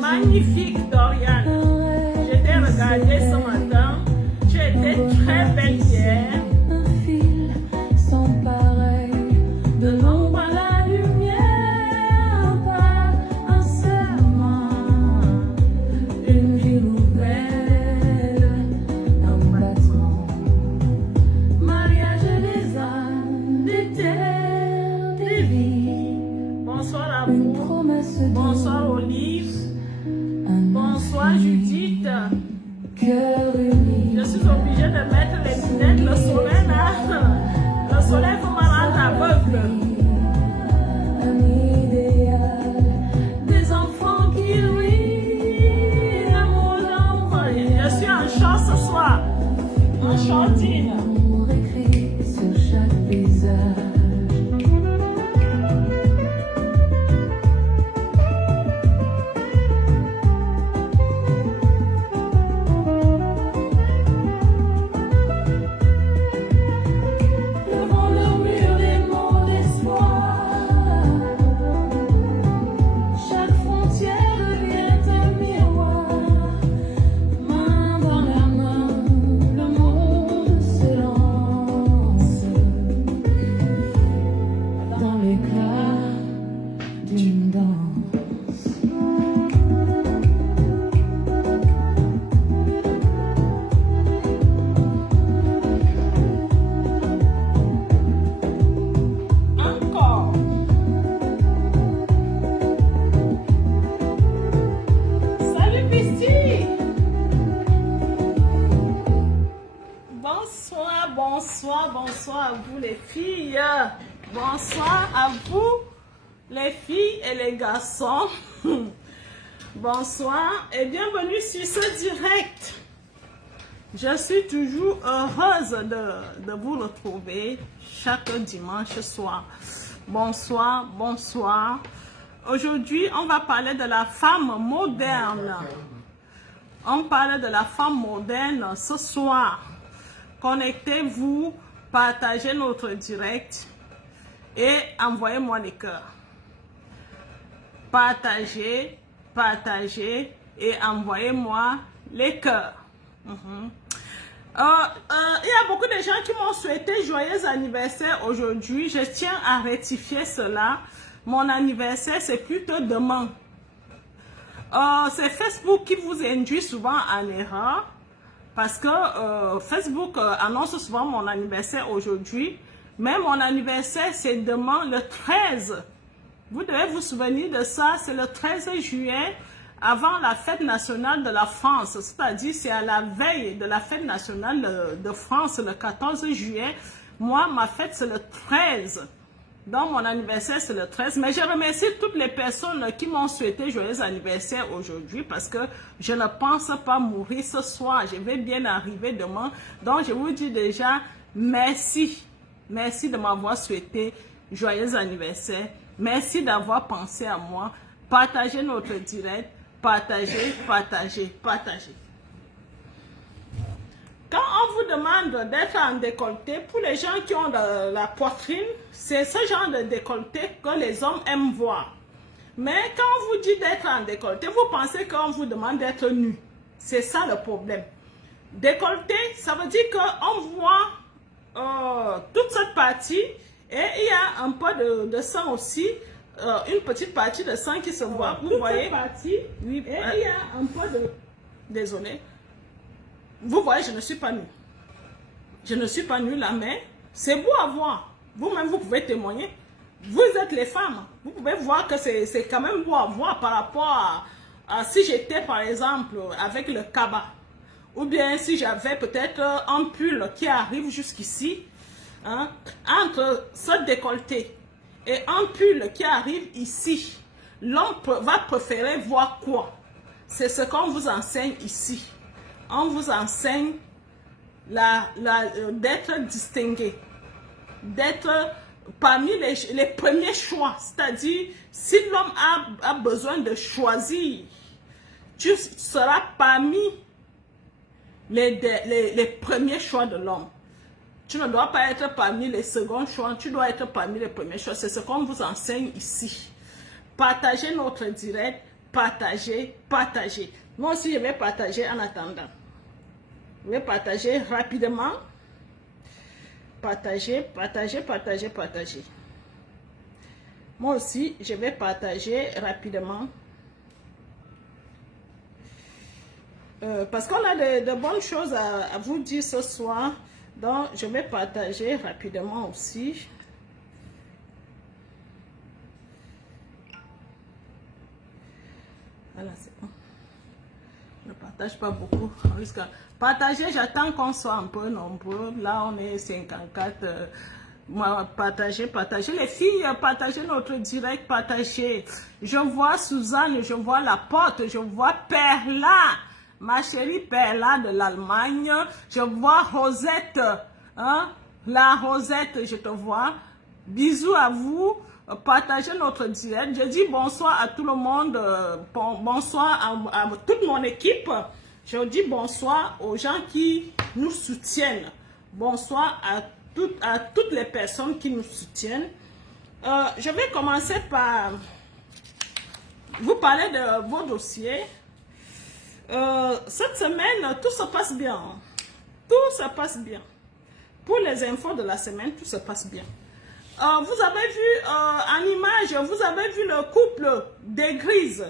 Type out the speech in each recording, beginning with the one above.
Magnifique, Dorian. Je t'ai regardé ce matin. Tu étais très belle hier. Un fil sans pareil, de l'ombre à la lumière, pas un serment, une vie nouvelle, un battement, mariage des âmes, des terres, des vies. Bonsoir à Une vous. promesse Bonsoir Olive. Bonsoir Judith. cœur uni. Je suis obligée de mettre les lunettes. Le soleil là. Le soleil va me rendre aveugle. Un idéal, des enfants qui rient, l'amour d'envoyer. Je suis en chant ce soir. En chantine. L'amour écrit sur chaque visage. Devant le mur des mots d'espoir, chaque frontière devient un miroir. Main dans la main, le monde se lance dans l'éclat d'une danse. Encore. Salut Pisty. Bonsoir, bonsoir, bonsoir à vous les filles. Bonsoir à vous les filles et les garçons. Bonsoir et bienvenue sur ce direct. Je suis toujours heureuse de vous retrouver chaque dimanche soir. Bonsoir, bonsoir. Aujourd'hui, on va parler de la femme moderne. On parle de la femme moderne ce soir. Connectez-vous, partagez notre direct et envoyez-moi les cœurs. Partagez, partagez et envoyez-moi les cœurs. Il y a beaucoup de gens qui m'ont souhaité joyeux anniversaire aujourd'hui. Je tiens à rectifier cela. Mon anniversaire, c'est plutôt demain. C'est Facebook qui vous induit souvent en erreur. Parce que Facebook annonce souvent mon anniversaire aujourd'hui. Mais mon anniversaire, c'est demain, le 13. Vous devez vous souvenir de ça. C'est le 13 juillet. Avant la fête nationale de la France, c'est-à-dire c'est à la veille de la fête nationale de France, le 14 juillet. Moi, ma fête, c'est le 13. Donc, mon anniversaire, c'est le 13. Mais je remercie toutes les personnes qui m'ont souhaité joyeux anniversaire aujourd'hui parce que je ne pense pas mourir ce soir. Je vais bien arriver demain. Donc, je vous dis déjà merci. Merci de m'avoir souhaité joyeux anniversaire. Merci d'avoir pensé à moi. Partagez notre direct. Partagez, partagez, partagez. Quand on vous demande d'être en décolleté, pour les gens qui ont de la poitrine, c'est ce genre de décolleté que les hommes aiment voir. Mais quand on vous dit d'être en décolleté, vous pensez qu'on vous demande d'être nu. C'est ça le problème. Décolleté, ça veut dire qu'on voit toute cette partie et il y a un peu de sang aussi, une petite partie de sang qui se voit. Vous voyez cette partie, oui, et il y a un peu de... Désolé. Vous voyez, je ne suis pas nue. Je ne suis pas nue là, mais c'est beau à voir. Vous-même, vous pouvez témoigner. Vous êtes les femmes. Vous pouvez voir que c'est quand même beau à voir par rapport à si j'étais, par exemple, avec le kaba. Ou bien si j'avais peut-être un pull qui arrive jusqu'ici. Hein, entre ce décolleté et un pull qui arrive ici, l'homme va préférer voir quoi? C'est ce qu'on vous enseigne ici. On vous enseigne d'être distingué, d'être parmi les premiers choix. C'est-à-dire, si l'homme a besoin de choisir, tu seras parmi les premiers choix de l'homme. Tu ne dois pas être parmi les seconds choix, tu dois être parmi les premiers choix. C'est ce qu'on vous enseigne ici. Partagez notre direct, partagez. Moi aussi, je vais partager en attendant. Je vais partager rapidement. Partager. Moi aussi, je vais partager rapidement. Parce qu'on a de bonnes choses à vous dire ce soir. Donc, je vais partager rapidement aussi. Voilà, c'est bon. Je ne partage pas beaucoup. Partager, j'attends qu'on soit un peu nombreux. Là, on est 54. Moi, partagez. Les filles, partagez notre direct, partagez. Je vois Suzanne, je vois La Porte, je vois Perla. Ma chérie Perla de l'Allemagne. Je vois Rosette. Hein? La Rosette, je te vois. Bisous à vous. Partagez notre direct. Je dis bonsoir à tout le monde. Bonsoir à toute mon équipe. Je dis bonsoir aux gens qui nous soutiennent. Bonsoir à toutes les personnes qui nous soutiennent. Je vais commencer par vous parler de vos dossiers. Cette semaine, tout se passe bien. Tout se passe bien. Pour les infos de la semaine, tout se passe bien. Vous avez vu en image, vous avez vu le couple des Grises.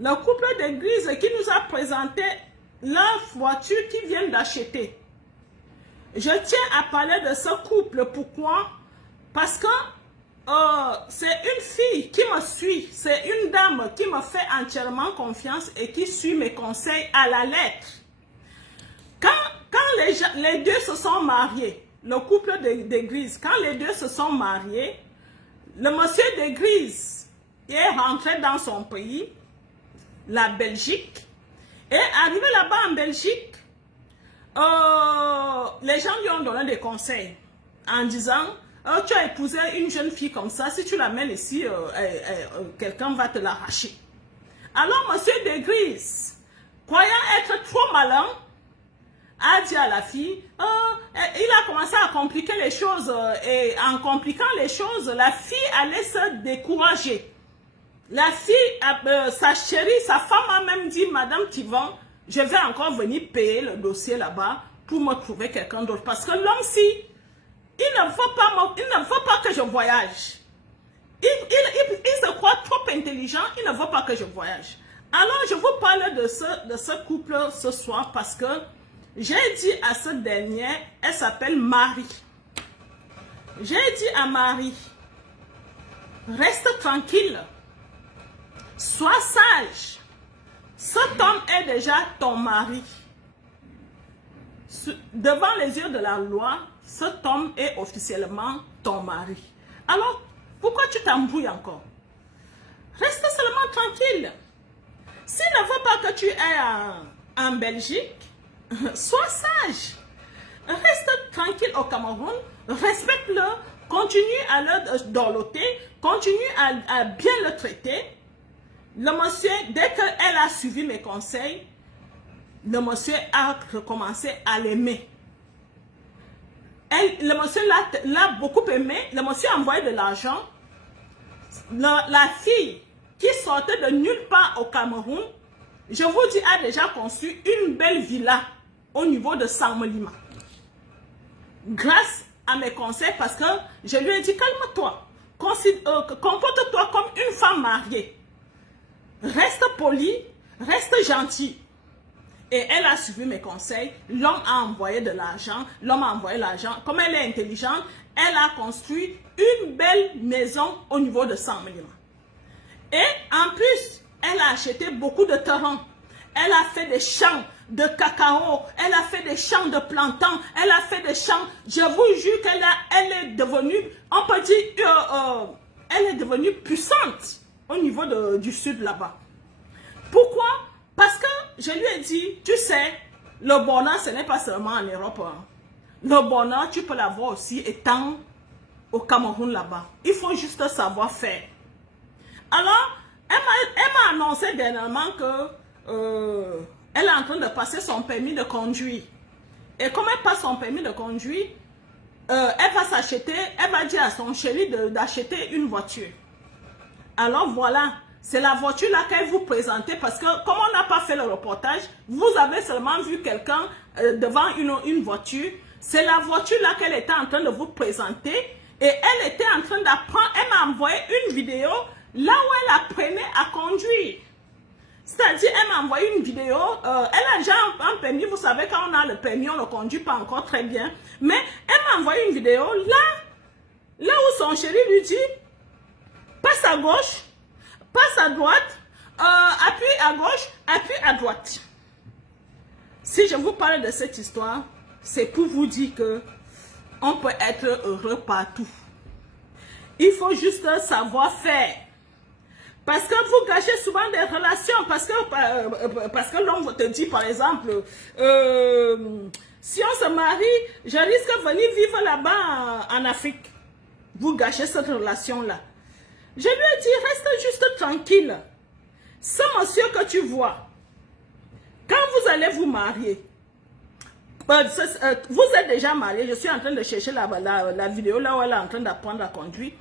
Le couple des Grises qui nous a présenté leur voiture qu'ils viennent d'acheter. Je tiens à parler de ce couple. Pourquoi? Parce que c'est une fille qui me suit. C'est une dame qui me fait entièrement confiance et qui suit mes conseils à la lettre. Quand les deux se sont mariés, le couple des Grises, quand les deux se sont mariés, le monsieur des Grises est rentré dans son pays, la Belgique, et arrivé là-bas en Belgique, les gens lui ont donné des conseils en disant, tu as épousé une jeune fille comme ça, si tu l'amènes ici, quelqu'un va te l'arracher. Alors monsieur des Grises, croyant être trop malin, a dit à la fille, il a commencé à compliquer les choses et en compliquant les choses, la fille allait se décourager. La fille, sa chérie, sa femme a même dit, Madame Tivan, je vais encore venir payer le dossier là-bas pour me trouver quelqu'un d'autre. Parce que l'homme-ci, il ne veut pas que je voyage. Il se croit trop intelligent, il ne veut pas que je voyage. Alors, je vous parle de ce couple ce soir parce que j'ai dit à cette dernière, elle s'appelle Marie. J'ai dit à Marie, reste tranquille, sois sage. Cet homme est déjà ton mari. Devant les yeux de la loi, cet homme est officiellement ton mari. Alors, pourquoi tu t'embrouilles encore? Reste seulement tranquille. S'il ne veut pas que tu ailles en Belgique, sois sage. Reste tranquille au Cameroun, respecte-le, continue à le dorloter, continue à bien le traiter. Le monsieur, dès qu'elle a suivi mes conseils, le monsieur a recommencé à l'aimer. Le monsieur l'a beaucoup aimé, le monsieur a envoyé de l'argent. La fille qui sortait de nulle part au Cameroun je vous dis, a déjà construit une belle villa au niveau de Samolima. Grâce à mes conseils, parce que je lui ai dit, calme-toi, comporte-toi comme une femme mariée. Reste poli, reste gentil. Et elle a suivi mes conseils. L'homme a envoyé de l'argent. L'homme a envoyé l'argent. Comme elle est intelligente, elle a construit une belle maison au niveau de Samolima. Et en plus, elle a acheté beaucoup de terrains. Elle a fait des champs de cacao. Elle a fait des champs de plantains. Elle a fait des champs. Je vous jure qu'elle est devenue, on peut dire, elle est devenue puissante au niveau du sud là-bas. Pourquoi? Parce que je lui ai dit, tu sais, le bonheur, ce n'est pas seulement en Europe. Hein. Le bonheur, tu peux l'avoir aussi étant au Cameroun là-bas. Il faut juste savoir faire. Alors, elle m'a annoncé dernièrement que elle est en train de passer son permis de conduire. Et comme elle passe son permis de conduire, elle va dire à son chéri d'acheter une voiture. Alors voilà, c'est la voiture là qu'elle vous présentait parce que comme on n'a pas fait le reportage, vous avez seulement vu quelqu'un devant une voiture. C'est la voiture là qu'elle était en train de vous présenter et elle était en train d'apprendre. Elle m'a envoyé une vidéo là où elle apprenait à conduire. C'est-à-dire, elle m'a envoyé une vidéo, elle a déjà un permis, vous savez, quand on a le permis, on ne conduit pas encore très bien. Mais elle m'a envoyé une vidéo là où son chéri lui dit, passe à gauche, passe à droite, appuie à gauche, appuie à droite. Si je vous parle de cette histoire, c'est pour vous dire que on peut être heureux partout. Il faut juste savoir faire. Parce que vous gâchez souvent des relations. Parce que l'homme te dit, par exemple, si on se marie, je risque de venir vivre là-bas en Afrique. Vous gâchez cette relation-là. Je lui ai dit, reste juste tranquille. Ce monsieur que tu vois, quand vous allez vous marier, vous êtes déjà marié, je suis en train de chercher la vidéo là où elle est en train d'apprendre à conduire.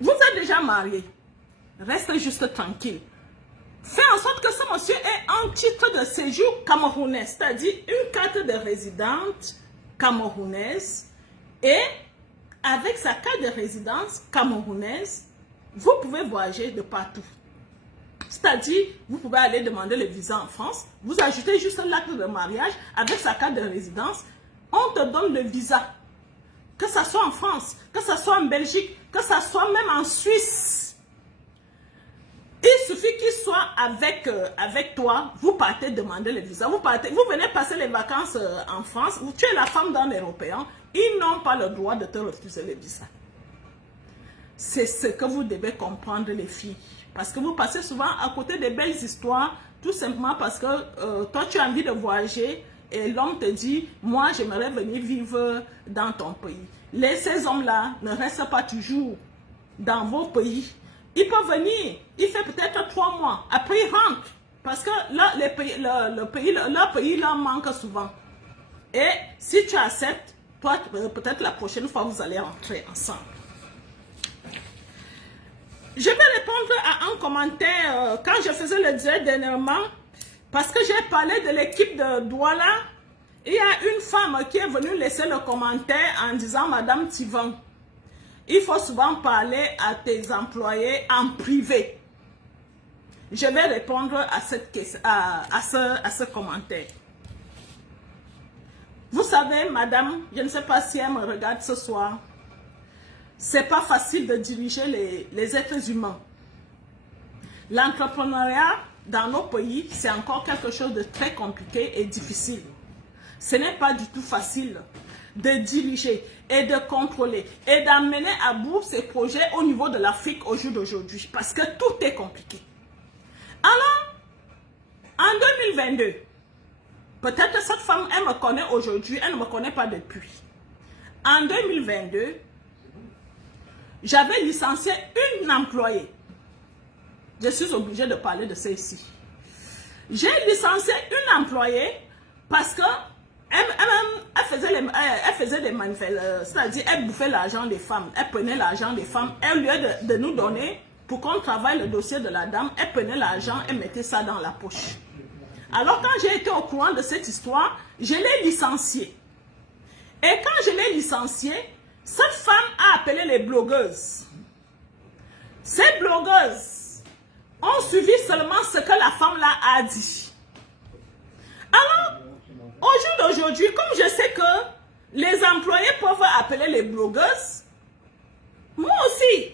Vous êtes déjà marié. Reste juste tranquille. Fais en sorte que ce monsieur ait un titre de séjour camerounais, c'est-à-dire une carte de résidente camerounaise. Et avec sa carte de résidence camerounaise, vous pouvez voyager de partout. C'est-à-dire, vous pouvez aller demander le visa en France, vous ajoutez juste l'acte de mariage avec sa carte de résidence, on te donne le visa. Que ça soit en France, que ça soit en Belgique, que ça soit même en Suisse. Il suffit qu'il soit avec toi, vous partez demander le visa. Vous venez passer les vacances en France, tu es la femme d'un Européen, ils n'ont pas le droit de te refuser le visa. C'est ce que vous devez comprendre les filles. Parce que vous passez souvent à côté des belles histoires, tout simplement parce que toi tu as envie de voyager, et l'homme te dit, moi j'aimerais venir vivre dans ton pays. Ces hommes-là ne restent pas toujours dans vos pays. Il peut venir, il fait peut-être 3 mois, après il rentre. Parce que là, leur pays leur manque souvent. Et si tu acceptes, toi peut-être la prochaine fois vous allez rentrer ensemble. Je vais répondre à un commentaire quand je faisais le direct dernièrement. Parce que j'ai parlé de l'équipe de Douala, il y a une femme qui est venue laisser le commentaire en disant, Madame Tivan, il faut souvent parler à tes employés en privé. Je vais répondre à ce commentaire. Vous savez, madame, je ne sais pas si elle me regarde ce soir, c'est pas facile de diriger les êtres humains. L'entrepreneuriat, dans nos pays, c'est encore quelque chose de très compliqué et difficile. Ce n'est pas du tout facile de diriger et de contrôler et d'amener à bout ces projets au niveau de l'Afrique au jour d'aujourd'hui. Parce que tout est compliqué. Alors, en 2022, peut-être cette femme, elle me connaît aujourd'hui, elle ne me connaît pas depuis. En 2022, j'avais licencié une employée. Je suis obligée de parler de celle-ci. J'ai licencié une employée parce que elle faisait des manifestations, c'est-à-dire elle bouffait l'argent des femmes, elle prenait l'argent des femmes, au lieu de nous donner pour qu'on travaille le dossier de la dame. Elle prenait l'argent et mettait ça dans la poche. Alors quand j'ai été au courant de cette histoire, je l'ai licenciée. Et quand je l'ai licenciée, cette femme a appelé les blogueuses. Ces blogueuses ont suivi seulement ce que la femme là a dit. Alors, au jour d'aujourd'hui, comme je sais que les employés peuvent appeler les blogueuses, moi aussi,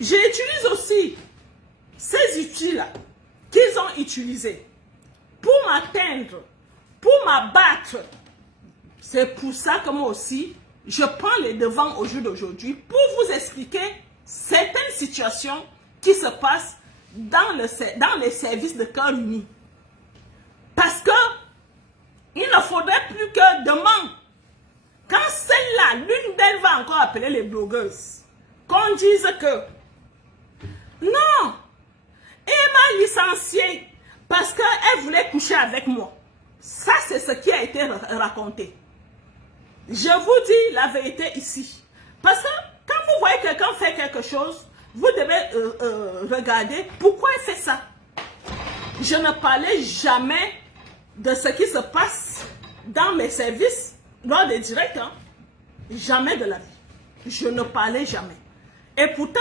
j'utilise aussi ces outils-là qu'ils ont utilisés pour m'atteindre, pour m'abattre. C'est pour ça que moi aussi, je prends les devants au jour d'aujourd'hui pour vous expliquer certaines situations qui se passent dans les services de Cœur Uni. Parce que il ne faudrait plus que demain, quand celle-là, l'une d'elles va encore appeler les blogueuses, qu'on dise que non, elle m'a licenciée parce qu'elle voulait coucher avec moi. Ça, c'est ce qui a été raconté. Je vous dis la vérité ici. Parce que quand vous voyez quelqu'un faire quelque chose, vous devez regarder pourquoi elle fait ça. Je ne parlais jamais de ce qui se passe dans mes services, lors des directs. Hein. Jamais de la vie. Je ne parlais jamais. Et pourtant,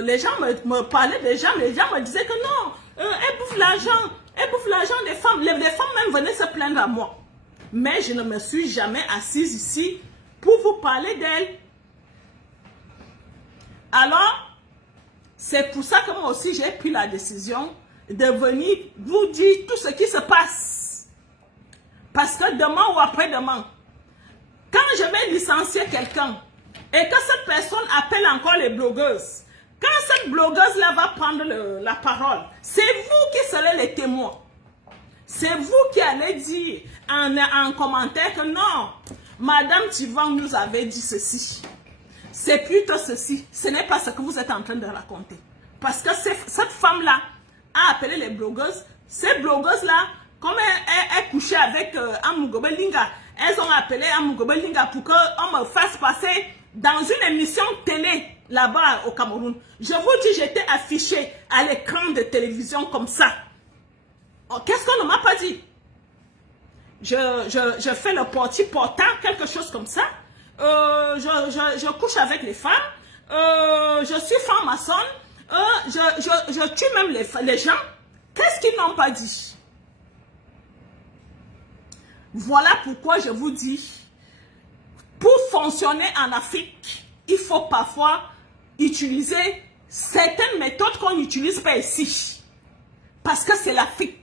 les gens me parlaient des gens, les gens me disaient que non, elle bouffe l'argent des femmes. Les femmes même venaient se plaindre à moi. Mais je ne me suis jamais assise ici pour vous parler d'elle. Alors, c'est pour ça que moi aussi j'ai pris la décision de venir vous dire tout ce qui se passe. Parce que demain ou après-demain, quand je vais licencier quelqu'un et que cette personne appelle encore les blogueuses, quand cette blogueuse-là va prendre la parole, c'est vous qui serez les témoins. C'est vous qui allez dire en commentaire que non, Madame Tivan nous avait dit ceci. C'est plutôt ceci. Ce n'est pas ce que vous êtes en train de raconter. Parce que cette femme-là a appelé les blogueuses. Ces blogueuses-là, comme elles couchaient avec Amugobe Linga, elles ont appelé Amugobe Linga pour qu'on me fasse passer dans une émission télé là-bas au Cameroun. Je vous dis, j'étais affichée à l'écran de télévision comme ça. Oh, qu'est-ce qu'on ne m'a pas dit? Je fais le portant, quelque chose comme ça. Je couche avec les femmes. Je suis franc-maçonne. Je tue même les gens. Qu'est-ce qu'ils n'ont pas dit? Voilà pourquoi je vous dis, pour fonctionner en Afrique, il faut parfois utiliser certaines méthodes qu'on n'utilise pas ici. Parce que c'est l'Afrique.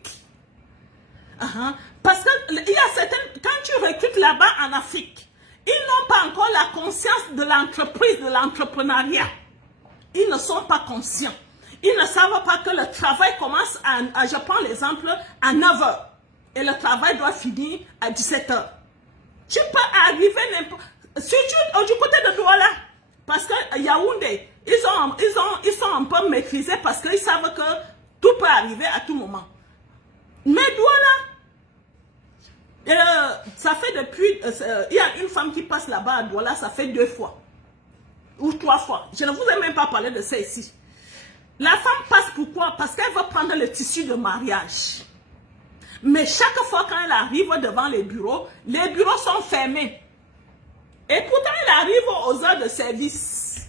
Parce que il y a certaines, quand tu recrutes là-bas en Afrique, ils n'ont pas encore la conscience de l'entreprise, de l'entrepreneuriat. Ils ne sont pas conscients. Ils ne savent pas que le travail commence je prends l'exemple, à 9 h. Et le travail doit finir à 17 h. Tu peux arriver n'importe... Surtout du côté de Douala. Parce que Yaoundé, ils sont un peu maîtrisés parce qu'ils savent que tout peut arriver à tout moment. Mais Douala, ça fait depuis... il y a une femme qui passe là-bas à Douala, ça fait 2 fois. Ou 3 fois. Je ne vous ai même pas parlé de ça ici. La femme passe pourquoi? Parce qu'elle va prendre le tissu de mariage. Mais chaque fois quand elle arrive devant les bureaux sont fermés. Et pourtant, elle arrive aux heures de service.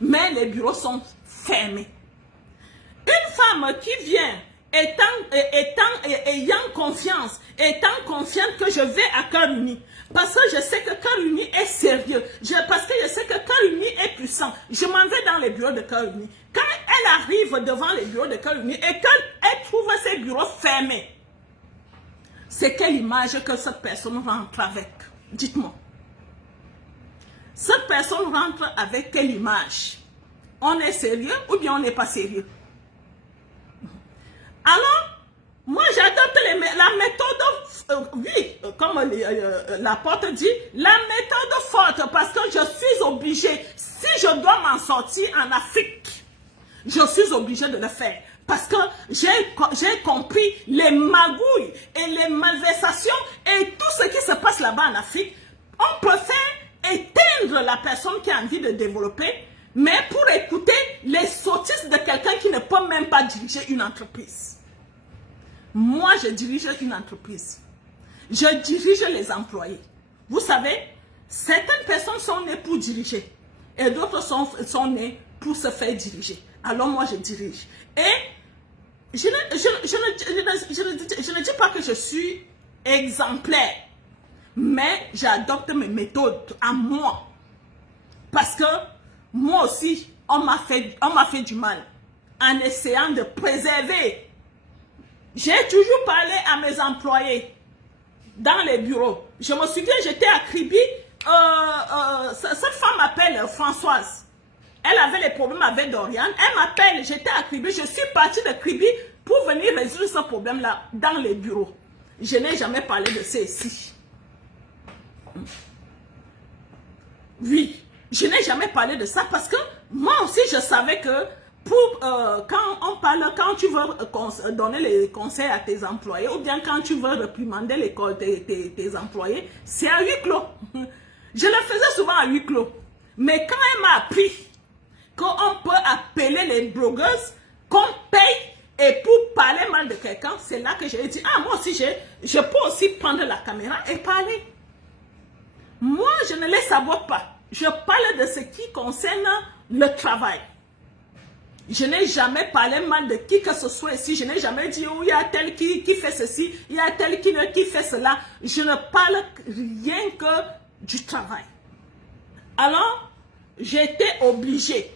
Mais les bureaux sont fermés. Une femme qui vient ayant confiance, étant confiante que je vais à Cœur Uni, parce que je sais que Cœur Uni est sérieux, parce que je sais que Cœur Uni est puissant, je m'en vais dans les bureaux de Cœur Uni. Quand elle arrive devant les bureaux de Cœur Uni et qu'elle trouve ces bureaux fermés, c'est quelle image que cette personne rentre avec? Dites-moi. Cette personne rentre avec quelle image? On est sérieux ou bien on n'est pas sérieux? Alors, moi j'adopte la méthode, oui, comme la porte dit, la méthode forte parce que je suis obligée, si je dois m'en sortir en Afrique, je suis obligée de le faire. Parce que j'ai compris les magouilles et les malversations et tout ce qui se passe là-bas en Afrique. On préfère éteindre la personne qui a envie de développer mais pour écouter les sottises de quelqu'un qui ne peut même pas diriger une entreprise. Moi, je dirige une entreprise. Je dirige les employés. Vous savez, certaines personnes sont nées pour diriger et d'autres sont nées pour se faire diriger. Alors moi, je dirige. Et je ne dis pas que je suis exemplaire, mais j'adopte mes méthodes à moi. Parce que moi aussi, on m'a fait du mal en essayant de préserver. J'ai toujours parlé à mes employés dans les bureaux. Je me souviens, j'étais à Kribi. Cette femme m'appelle Françoise. Elle avait les problèmes avec Dorian. Elle m'appelle, j'étais à Kribi. Je suis partie de Kribi pour venir résoudre ce problème-là dans les bureaux. Je n'ai jamais parlé de ceci. Oui, je n'ai jamais parlé de ça parce que moi aussi, je savais que quand tu veux donner les conseils à tes employés ou bien quand tu veux réprimander tes employés, c'est à huis clos. Je le faisais souvent à huis clos. Mais quand elle m'a appris qu'on peut appeler les blogueuses, qu'on paye et pour parler mal de quelqu'un, c'est là que j'ai dit, ah, moi aussi, je peux aussi prendre la caméra et parler. Moi, je ne les sabote pas. Je parle de ce qui concerne le travail. Je n'ai jamais parlé mal de qui que ce soit ici. Je n'ai jamais dit, oh, il y a tel qui fait ceci, il y a tel qui fait cela. Je ne parle rien que du travail. Alors, j'étais obligée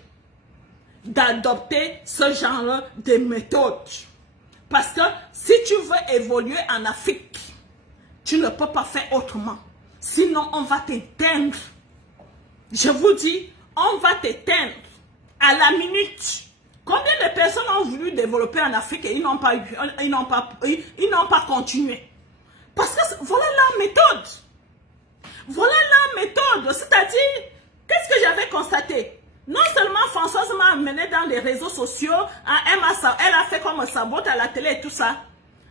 d'adopter ce genre de méthode. Parce que si tu veux évoluer en Afrique, tu ne peux pas faire autrement. Sinon, on va t'éteindre. Je vous dis, on va t'éteindre à la minute. Combien de personnes ont voulu développer en Afrique et ils n'ont pas continué? Parce que voilà leur méthode. Voilà leur méthode. C'est-à-dire, qu'est-ce que j'avais constaté? Non seulement Françoise m'a amené dans les réseaux sociaux, elle a fait comme sabote à la télé et tout ça.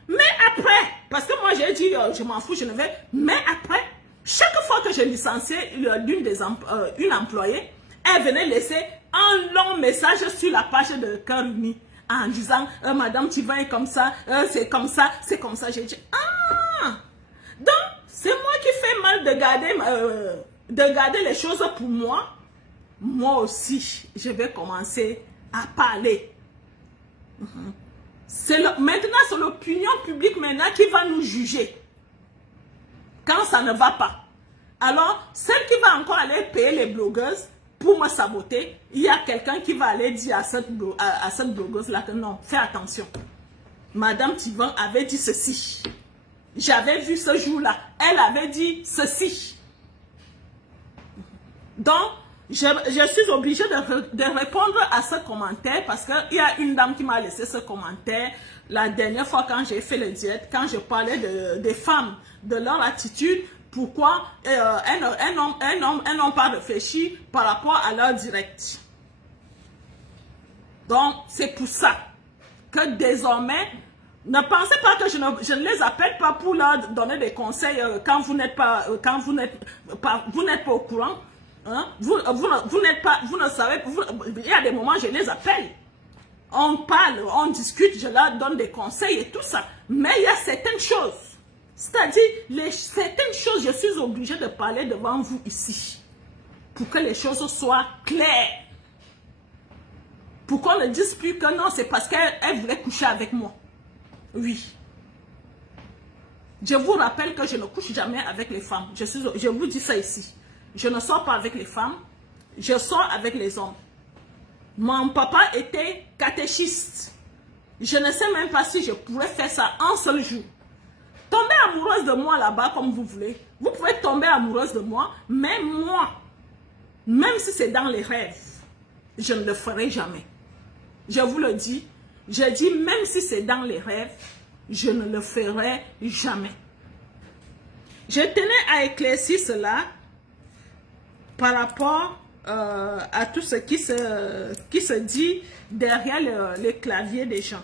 Mais après, parce que moi j'ai dit, je m'en fous, je ne vais. Mais après, chaque fois que je licenciais une employée, elle venait laisser un long message sur la page de Cœur Uni en disant, Madame Thibain est comme ça, c'est comme ça, c'est comme ça. J'ai dit, ah! Donc, c'est moi qui fais mal de garder les choses pour moi. Moi aussi, je vais commencer à parler. Maintenant, c'est l'opinion publique maintenant qui va nous juger. Quand ça ne va pas. Alors, celle qui va encore aller payer les blogueuses pour me saboter, il y a quelqu'un qui va aller dire à cette blogueuse-là que non, fais attention. Madame Thibain avait dit ceci. J'avais vu ce jour-là. Elle avait dit ceci. Donc, je suis obligée de répondre à ce commentaire parce qu'il y a une dame qui m'a laissé ce commentaire la dernière fois quand j'ai fait le diète, quand je parlais des femmes, de leur attitude, pourquoi elles n'ont pas réfléchi par rapport à leur direct. Donc, c'est pour ça que désormais, ne pensez pas que je ne les appelle pas pour leur donner des conseils quand vous n'êtes pas au courant. Hein? Vous ne savez, il y a des moments, je les appelle. On parle, on discute, je leur donne des conseils et tout ça. Mais il y a certaines choses. C'est-à-dire, certaines choses, je suis obligée de parler devant vous ici. Pour que les choses soient claires. Pour qu'on ne dise plus que non, c'est parce qu'elle voulait coucher avec moi. Oui. Je vous rappelle que je ne couche jamais avec les femmes. Je vous dis ça ici. Je ne sors pas avec les femmes. Je sors avec les hommes. Mon papa était catéchiste. Je ne sais même pas si je pourrais faire ça un seul jour. Tomber amoureuse de moi là-bas comme vous voulez. Vous pouvez tomber amoureuse de moi. Mais moi, même si c'est dans les rêves, je ne le ferai jamais. Je vous le dis. Je dis même si c'est dans les rêves, je ne le ferai jamais. Je tenais à éclaircir cela par rapport à tout ce qui se dit derrière les claviers des gens.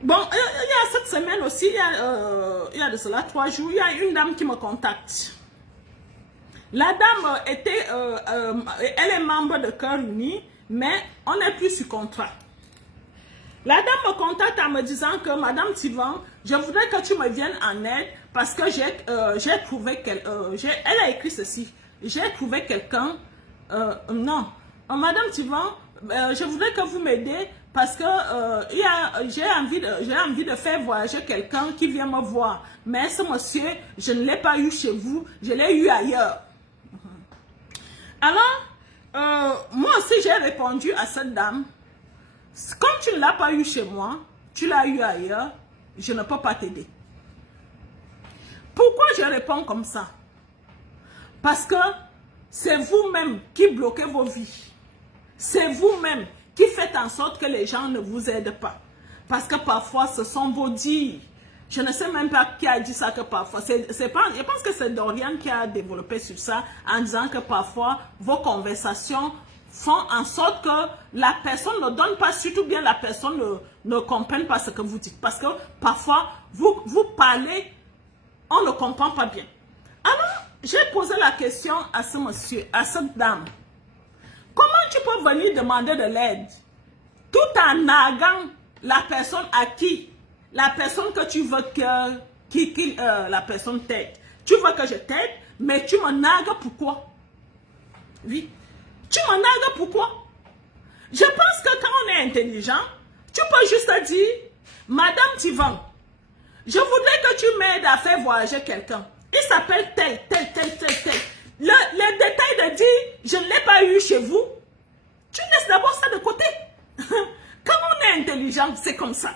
Bon, il y a cette semaine aussi, il y a de cela 3 jours, il y a une dame qui me contacte. La dame elle est membre de Cœur Uni, mais on n'est plus sur contrat. La dame me contacte en me disant que Madame Tivan, je voudrais que tu me viennes en aide parce que j'ai trouvé elle a écrit ceci. J'ai trouvé quelqu'un. Non, Madame Tivan, je voudrais que vous m'aidez parce que j'ai envie de faire voyager quelqu'un qui vient me voir. Mais ce monsieur, je ne l'ai pas eu chez vous, je l'ai eu ailleurs. Alors, moi aussi j'ai répondu à cette dame. Comme tu ne l'as pas eu chez moi, tu l'as eu ailleurs, je ne peux pas t'aider. Pourquoi je réponds comme ça? Parce que c'est vous-même qui bloquez vos vies. C'est vous-même qui faites en sorte que les gens ne vous aident pas. Parce que parfois, ce sont vos dires. Je ne sais même pas qui a dit ça que parfois. Je pense que c'est Dorian qui a développé sur ça en disant que parfois, vos conversations font en sorte que la personne ne donne pas, surtout bien la personne ne comprenne pas ce que vous dites. Parce que parfois, vous parlez, on ne comprend pas bien. Alors, j'ai posé la question à ce monsieur, à cette dame. Comment tu peux venir demander de l'aide tout en naguant la personne à qui, la personne que tu veux que la personne t'aide. Tu veux que je t'aide, mais tu me nagues pourquoi? Oui. Tu me nagues pourquoi? Je pense que quand on est intelligent, tu peux juste dire, Madame Tivan, je voudrais que tu m'aides à faire voyager quelqu'un. Il s'appelle tel. Le détail de dire, je ne l'ai pas eu chez vous, tu laisses d'abord ça de côté. Quand on est intelligent, c'est comme ça.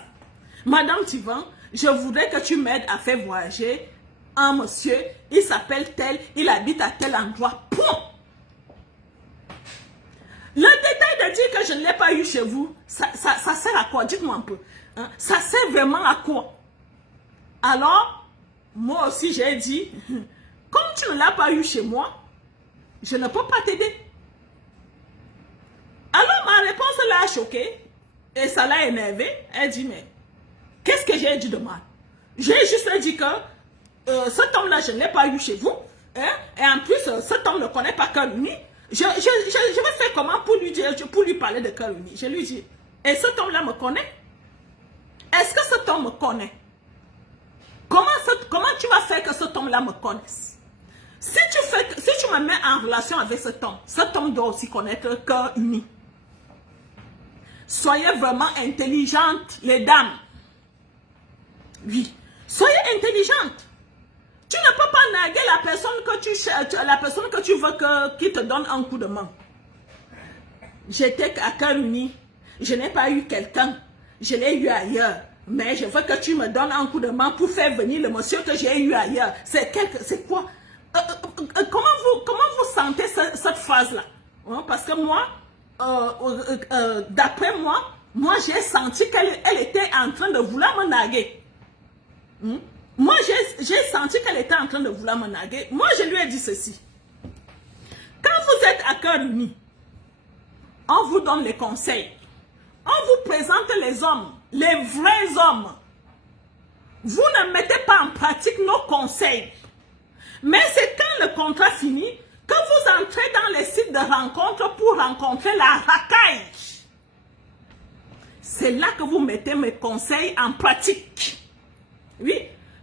Madame Tivan, je voudrais que tu m'aides à faire voyager un monsieur, il s'appelle tel, il habite à tel endroit. Point. Le détail de dire que je ne l'ai pas eu chez vous, ça sert à quoi? Dites-moi un peu. Hein? Ça sert vraiment à quoi? Alors, moi aussi j'ai dit, comme tu ne l'as pas eu chez moi, je ne peux pas t'aider. Alors ma réponse l'a choquée et ça l'a énervé. Elle dit, mais qu'est-ce que j'ai dit de mal? J'ai juste dit que cet homme-là, je ne l'ai pas eu chez vous. Hein? Et en plus, cet homme ne connaît pas Cœur Uni. Je vais faire comment pour lui parler de Cœur Uni? Je lui dis, et cet homme-là me connaît? Est-ce que cet homme me connaît? Comment tu vas faire que cet homme-là me connaisse? Si tu me mets en relation avec cet homme doit aussi connaître Cœur Uni. Soyez vraiment intelligentes, les dames. Oui, soyez intelligentes. Tu ne peux pas naguer la personne que tu veux qui te donne un coup de main. J'étais à Cœur Uni, je n'ai pas eu quelqu'un, je l'ai eu ailleurs. Mais je veux que tu me donnes un coup de main pour faire venir le monsieur que j'ai eu ailleurs. C'est quoi? Comment vous sentez cette phrase-là? Hein? Parce que moi, d'après moi j'ai senti qu'elle était en train de vouloir me naguer. Hmm? Moi, j'ai senti qu'elle était en train de vouloir me naguer. Moi, je lui ai dit ceci. Quand vous êtes à Cœur Uni, on vous donne les conseils. On vous présente les hommes, les vrais hommes. Vous ne mettez pas en pratique nos conseils. Mais c'est quand le contrat finit que vous entrez dans les sites de rencontres pour rencontrer la racaille. C'est là que vous mettez mes conseils en pratique. Oui.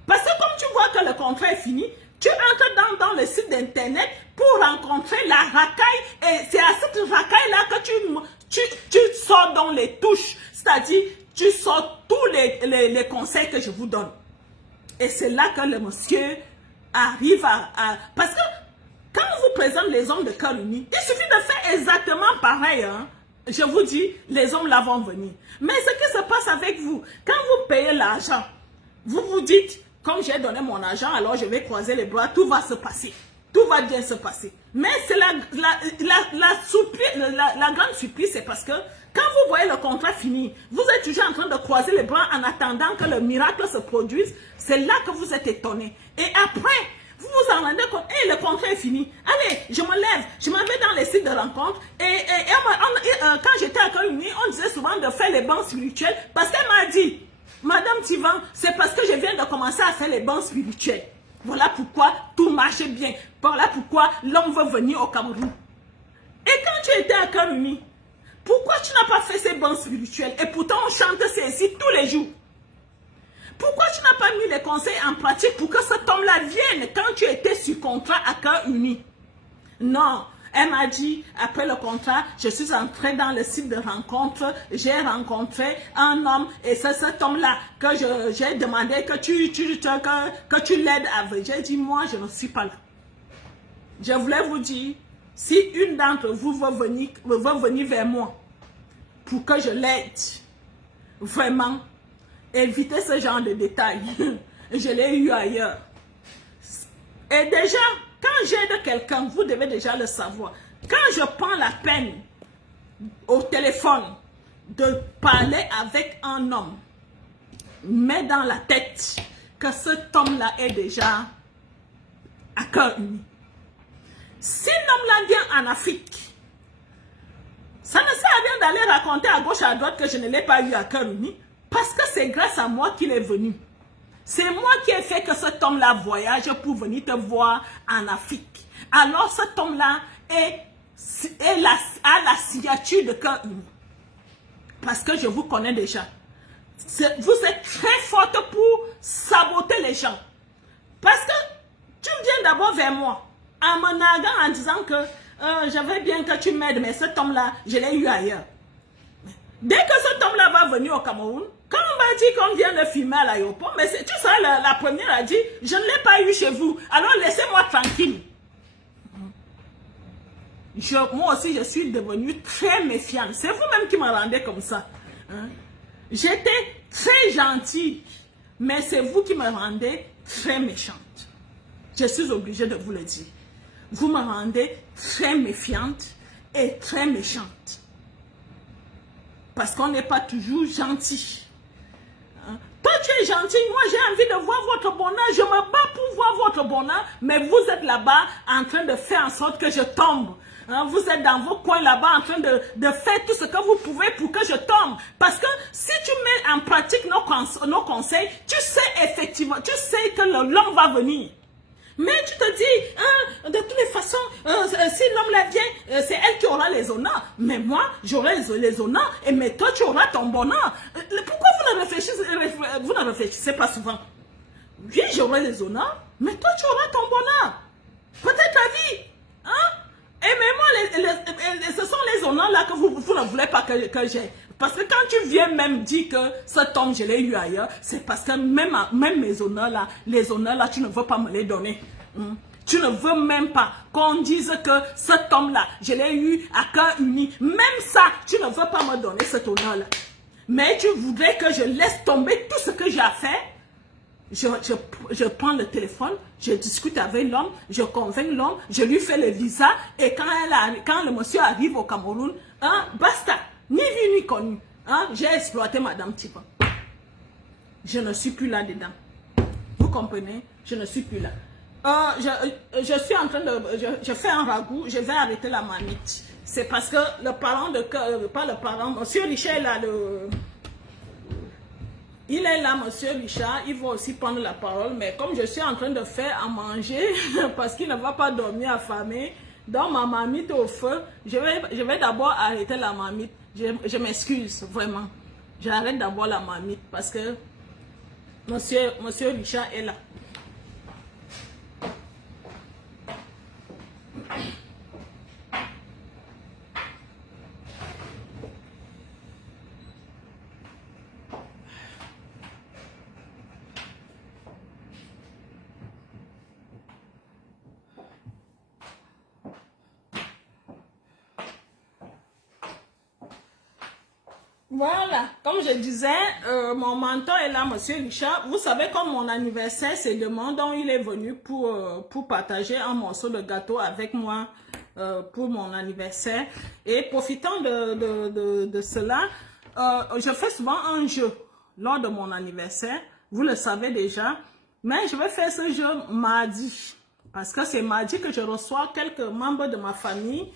Parce que comme tu vois que le contrat est fini, tu entres dans le site d'internet pour rencontrer la racaille. Et c'est à cette racaille-là que tu sors dans les touches. C'est-à-dire, tu sors tous les conseils que je vous donne. Et c'est là que le monsieur arrive à... Parce que quand on vous présente les hommes de Cœur Uni, il suffit de faire exactement pareil. Hein? Je vous dis, les hommes là vont venir. Mais ce qui se passe avec vous, quand vous payez l'argent, vous vous dites... Comme j'ai donné mon argent, alors je vais croiser les bras, tout va se passer. Tout va bien se passer. Mais c'est la grande surprise, c'est parce que quand vous voyez le contrat fini, vous êtes toujours en train de croiser les bras en attendant que le miracle se produise. C'est là que vous êtes étonné. Et après, vous vous en rendez compte, le contrat est fini. Allez, je me lève, je m'en vais dans les sites de rencontre. Et quand j'étais à Cœur Uni, on disait souvent de faire les bancs spirituels parce qu'elle m'a dit... Madame Tivan, c'est parce que je viens de commencer à faire les bancs spirituels. Voilà pourquoi tout marche bien. Voilà pourquoi l'homme veut venir au Cameroun. Et quand tu étais à Cameroun, pourquoi tu n'as pas fait ces bancs spirituels? Et pourtant, on chante ceci tous les jours. Pourquoi tu n'as pas mis les conseils en pratique pour que cet homme-là vienne quand tu étais sur contrat à Cœur Uni? Non, elle m'a dit, après le contrat, je suis entrée dans le site de rencontre, j'ai rencontré un homme, et c'est cet homme-là que j'ai demandé que tu l'aides avec. J'ai dit, moi, je ne suis pas là. Je voulais vous dire, si une d'entre vous veut venir vers moi pour que je l'aide, vraiment, évitez ce genre de détails. Je l'ai eu ailleurs. Et déjà, quand j'aide quelqu'un, vous devez déjà le savoir. Quand je prends la peine au téléphone de parler avec un homme, mets dans la tête que cet homme-là est déjà à Cœur Uni. Si l'homme-là vient en Afrique, ça ne sert à rien d'aller raconter à gauche et à droite que je ne l'ai pas eu à Cœur Uni, parce que c'est grâce à moi qu'il est venu. C'est moi qui ai fait que cet homme-là voyage pour venir te voir en Afrique. Alors cet homme-là a la signature de Cœur Uni. Parce que je vous connais déjà. Vous êtes très forte pour saboter les gens. Parce que tu viens d'abord vers moi, en me naguant en disant que j'avais bien que tu m'aides, mais cet homme-là, je l'ai eu ailleurs. Dès que cet homme-là va venir au Cameroun, quand on va dire qu'on vient le filmer à l'aéroport, mais tu sais, la première a dit, je ne l'ai pas eu chez vous, alors laissez-moi tranquille. Moi aussi, je suis devenue très méfiante. C'est vous-même qui me rendez comme ça. Hein? J'étais très gentille, mais c'est vous qui me rendez très méchante. Je suis obligée de vous le dire. Vous me rendez très méfiante et très méchante. Parce qu'on n'est pas toujours gentil. Hein? Toi, tu es gentil, moi j'ai envie de voir votre bonheur, je me bats pour voir votre bonheur, mais vous êtes là-bas en train de faire en sorte que je tombe. Hein? Vous êtes dans vos coins là-bas en train de faire tout ce que vous pouvez pour que je tombe. Parce que si tu mets en pratique nos conseils, tu sais effectivement, tu sais que l'homme va venir. Mais tu te dis, hein, de toutes les façons, si l'homme là vient, c'est elle qui aura les honneurs. Mais moi, j'aurai les honneurs, mais toi, tu auras ton bonheur. Pourquoi vous ne réfléchissez pas souvent? Oui, j'aurai les honneurs, mais toi, tu auras ton bonheur. Peut-être ta vie. Hein? Et mais moi, ce sont les honneurs là que vous ne voulez pas que j'ai. Parce que quand tu viens même dire que cet homme, je l'ai eu ailleurs, c'est parce que même mes honneurs là, les honneurs là, tu ne veux pas me les donner. Tu ne veux même pas qu'on dise que cet homme là, je l'ai eu à Cœur Uni. Même ça, tu ne veux pas me donner cet honneur là. Mais tu voudrais que je laisse tomber tout ce que j'ai à faire. Je prends le téléphone, je discute avec l'homme, je convainc l'homme, je lui fais le visa. Et quand le monsieur arrive au Cameroun, hein, basta. Ni vu ni connu. Hein? J'ai exploité Madame Tipa. Je ne suis plus là-dedans. Vous comprenez? Je ne suis plus là. Je suis en train de... Je fais un ragoût, je vais arrêter la marmite. C'est parce que le parent de... Pas le parent, Monsieur Richard est là, il est là, Monsieur Richard, il va aussi prendre la parole, mais comme je suis en train de faire à manger, parce qu'il ne va pas dormir affamé, dans ma marmite au feu, je vais d'abord arrêter la marmite. Je m'excuse, vraiment. J'arrête d'abord la marmite parce que Monsieur Richard est là. Voilà, comme je disais, mon mentor est là, Monsieur Richard. Vous savez, comme mon anniversaire, c'est demain, donc il est venu pour partager un morceau de gâteau avec moi pour mon anniversaire. Et profitant de cela, je fais souvent un jeu lors de mon anniversaire. Vous le savez déjà, mais je vais faire ce jeu mardi. Parce que c'est mardi que je reçois quelques membres de ma famille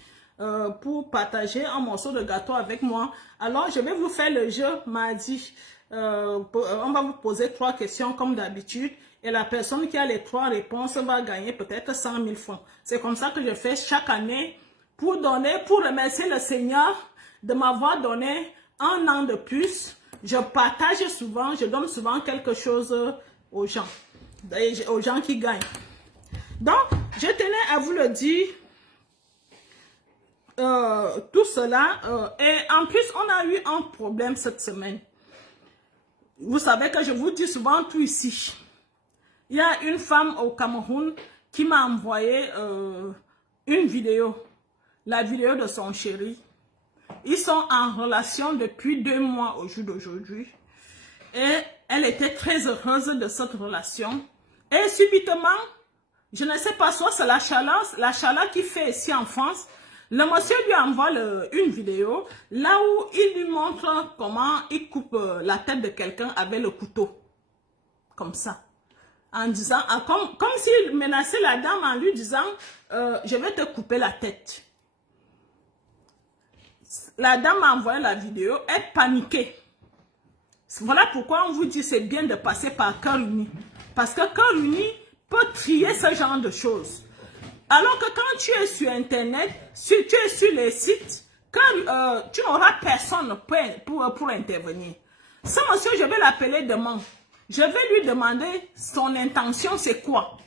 pour partager un morceau de gâteau avec moi. Alors, je vais vous faire le jeu mardi. On va vous poser 3 questions comme d'habitude. Et la personne qui a les 3 réponses va gagner peut-être 100 000 francs. C'est comme ça que je fais chaque année pour remercier le Seigneur de m'avoir donné 1 an de plus. Je partage souvent, je donne souvent quelque chose aux gens qui gagnent. Donc, je tenais à vous le dire, tout cela. Et en plus, on a eu un problème cette semaine. Vous savez que je vous dis souvent tout ici. Il y a une femme au Cameroun qui m'a envoyé une vidéo. La vidéo de son chéri. Ils sont en relation depuis 2 mois au jour d'aujourd'hui. Et elle était très heureuse de cette relation. Et subitement, je ne sais pas, soit c'est la chaleur qui fait ici en France. Le monsieur lui envoie une vidéo là où il lui montre comment il coupe la tête de quelqu'un avec le couteau. Comme ça. En disant, comme s'il menaçait la dame en lui disant, je vais te couper la tête. La dame a envoyé la vidéo, elle paniquait. Voilà pourquoi on vous dit c'est bien de passer par Cœur Uni. Parce que Cœur Uni peut trier ce genre de choses. Alors que quand tu es sur Internet, si tu es sur les sites, tu n'auras personne pour intervenir. Ce monsieur, je vais l'appeler demain. Je vais lui demander son intention, c'est quoi.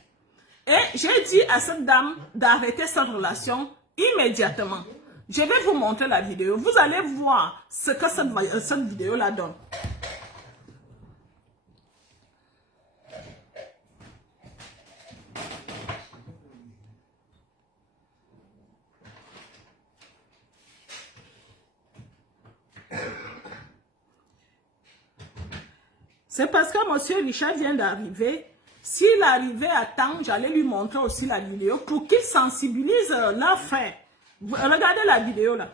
Et j'ai dit à cette dame d'arrêter cette relation immédiatement. Je vais vous montrer la vidéo. Vous allez voir ce que cette vidéo-là donne. C'est parce que monsieur Richard vient d'arriver. S'il arrivait à temps, j'allais lui montrer aussi la vidéo pour qu'il sensibilise leur frère. Regardez la vidéo là.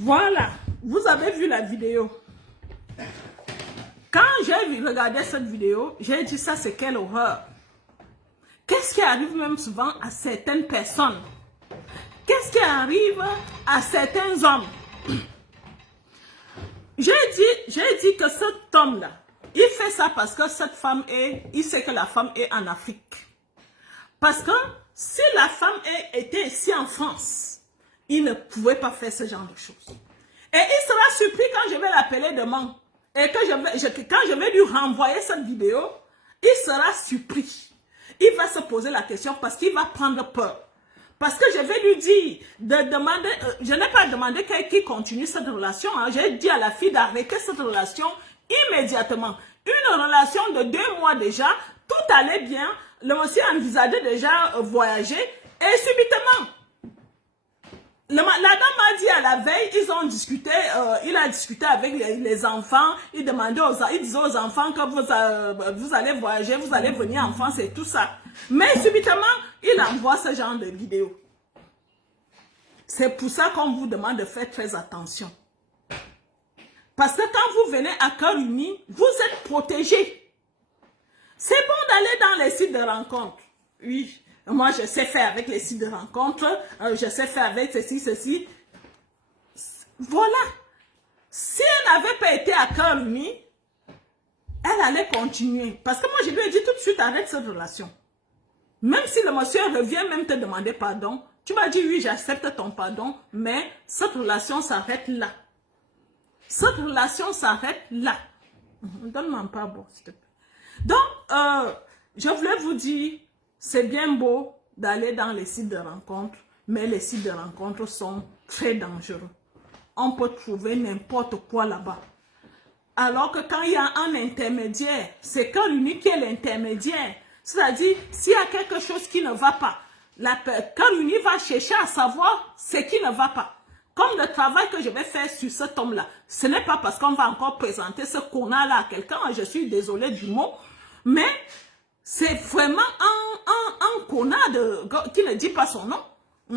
Voilà, vous avez vu la vidéo. Quand j'ai regardé cette vidéo, j'ai dit ça c'est quelle horreur. Qu'est-ce qui arrive même souvent à certaines personnes? Qu'est-ce qui arrive à certains hommes? J'ai dit que cet homme-là, il fait ça parce que cette femme il sait que la femme est en Afrique. Parce que si la femme était ici en France, il ne pouvait pas faire ce genre de choses. Et il sera surpris quand je vais l'appeler demain. Et que quand je vais lui renvoyer cette vidéo, il sera surpris. Il va se poser la question parce qu'il va prendre peur. Parce que je vais lui dire de demander, je n'ai pas demandé qu'il continue cette relation. Hein. J'ai dit à la fille d'arrêter cette relation immédiatement. Une relation de 2 mois déjà, tout allait bien. Le monsieur envisageait déjà voyager. Et subitement, la dame m'a dit à la veille, ils ont discuté, il a discuté avec les enfants, il disait aux enfants que vous allez voyager, vous allez venir en France et tout ça. Mais subitement, il envoie ce genre de vidéo. C'est pour ça qu'on vous demande de faire très attention. Parce que quand vous venez à Cœur Uni, vous êtes protégés. C'est bon d'aller dans les sites de rencontres. Oui. Moi, je sais faire avec les sites de rencontres, je sais faire avec ceci. Voilà. Si elle n'avait pas été à Cœur Uni, elle allait continuer. Parce que moi, je lui ai dit tout de suite, arrête cette relation. Même si le monsieur revient même te demander pardon, tu vas dire oui, j'accepte ton pardon, mais cette relation s'arrête là. Cette relation s'arrête là. Donne-moi un pardon, s'il te plaît. Donc, je voulais vous dire, c'est bien beau d'aller dans les sites de rencontres, mais les sites de rencontres sont très dangereux. On peut trouver n'importe quoi là-bas. Alors que quand il y a un intermédiaire, c'est Cœur Uni qui est l'intermédiaire. C'est-à-dire, s'il y a quelque chose qui ne va pas, Cœur Uni va chercher à savoir ce qui ne va pas. comme le travail que je vais faire sur cet homme-là, ce n'est pas parce qu'on va encore présenter ce connard-là à quelqu'un, je suis désolée du mot, mais c'est vraiment un connard qui ne dit pas son nom. On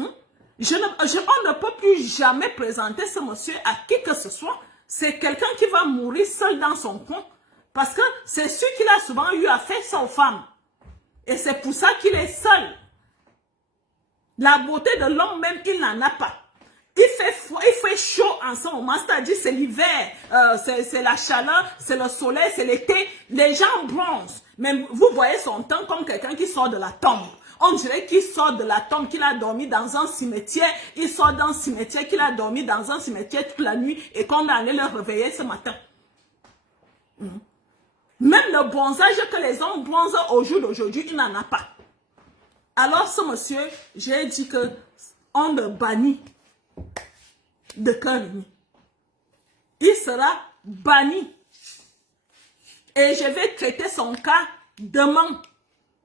ne peut plus jamais présenter ce monsieur à qui que ce soit. C'est quelqu'un qui va mourir seul dans son coin. Parce que c'est sûr qu'il a souvent eu affaire aux femmes. Et c'est pour ça qu'il est seul. La beauté de l'homme même, il n'en a pas. Il fait froid, il fait chaud en ce moment, c'est-à-dire c'est l'hiver, c'est la chaleur, c'est le soleil, c'est l'été. Les gens bronzent. Mais vous voyez son teint comme quelqu'un qui sort de la tombe. On dirait qu'il sort de la tombe, qu'il a dormi dans un cimetière. Il sort d'un cimetière, qu'il a dormi dans un cimetière toute la nuit et qu'on est allé le réveiller ce matin. Même le bronzage que les hommes bronzent au jour d'aujourd'hui, il n'en a pas. Alors ce monsieur, j'ai dit que on le bannit de Carigny. Il sera banni. Et je vais traiter son cas demain.